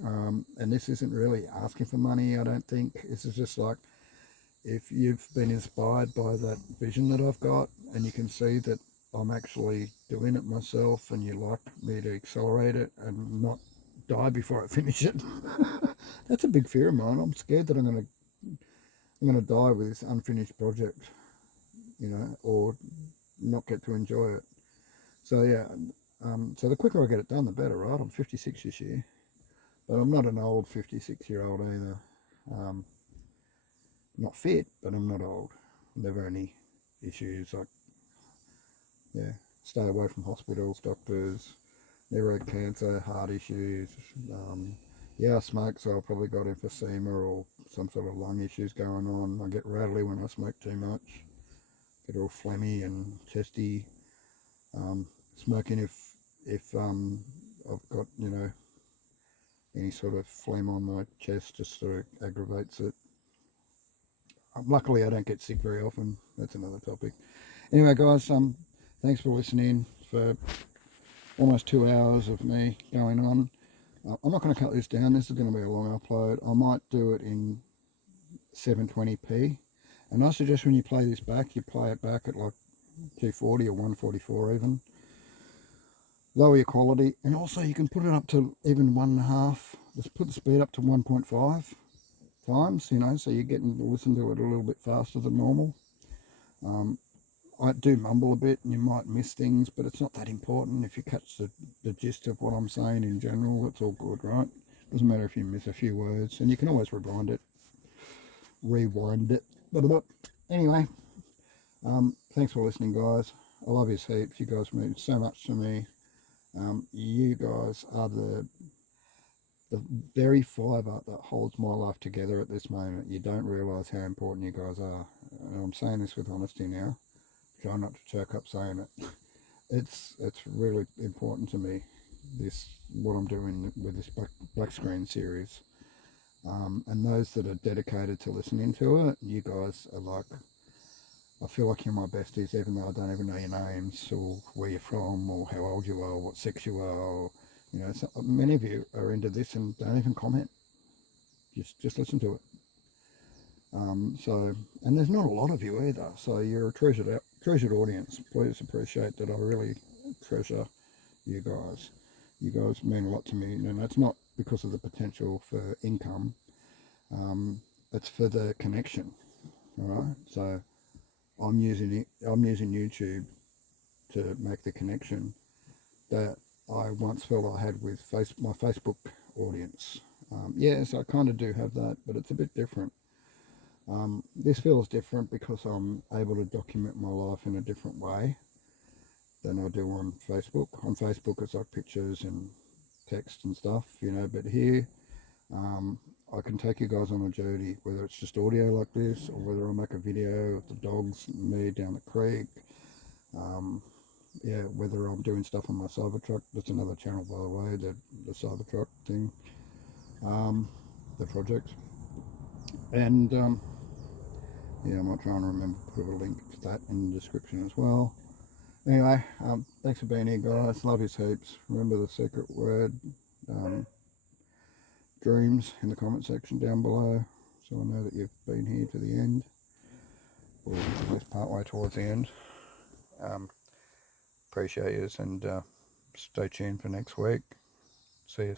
and this isn't really asking for money. I don't think this is just like, if you've been inspired by that vision that I've got, and you can see that I'm actually doing it myself, and you like me to accelerate it and not die before I finish it. That's a big fear of mine. I'm scared that I'm gonna die with this unfinished project, you know, or not get to enjoy it. So yeah, so the quicker I get it done, the better, right? I'm 56 this year, but I'm not an old 56-year-old either. Not fit, but I'm not old. Never any issues. Like, yeah, stay away from hospitals, doctors. Never had cancer, heart issues. Yeah, I smoke, so I probably got emphysema or some sort of lung issues going on. I get rattly when I smoke too much. Get all phlegmy and chesty. Smoking if I've got, you know, any sort of phlegm on my chest, just sort of aggravates it. Luckily, I don't get sick very often. That's another topic. Anyway, guys, thanks for listening for almost 2 hours of me going on. I'm not going to cut this down. This is going to be a long upload. I might do it in 720p. And I suggest when you play this back, you play it back at like 240 or 144 even. Lower your quality. And also you can put it up to even 1.5. Just put the speed up to 1.5 times, you know, so you're getting to listen to it a little bit faster than normal. I do mumble a bit and you might miss things, but it's not that important. If you catch the gist of what I'm saying in general, it's all good, right? Doesn't matter if you miss a few words, and you can always rewind it. Anyway, thanks for listening, guys. I love you heaps. You guys mean so much to me. You guys are the very fibre that holds my life together at this moment. You don't realise how important you guys are. And I'm saying this with honesty now. Try not to choke up saying it. It's really important to me, what I'm doing with this black screen series. And those that are dedicated to listening to it, you guys are like, I feel like you're my besties, even though I don't even know your names or where you're from or how old you are or what sex you are or You know, many of you are into this and don't even comment. Just listen to it. And there's not a lot of you either, so you're a treasured audience. Please appreciate that. I really treasure you guys. You guys mean a lot to me, and that's not because of the potential for income. It's for the connection. All right. So I'm using YouTube to make the connection that I once felt I had with my Facebook audience. Yes, I kind of do have that, but it's a bit different. This feels different because I'm able to document my life in a different way than I do on Facebook. On Facebook, it's like pictures and text and stuff, you know, but here I can take you guys on a journey, whether it's just audio like this or whether I make a video of the dogs and me down the creek. Yeah, whether I'm doing stuff on my Cybertruck. That's another channel, by the way, the Cybertruck thing, the project. And yeah, I might try and remember to put a link to that in the description as well. Anyway, thanks for being here, guys. Love you heaps. Remember the secret word, dreams, in the comment section down below, so I know that you've been here to the end, or at least part way towards the end. Appreciate you, and stay tuned for next week. See you.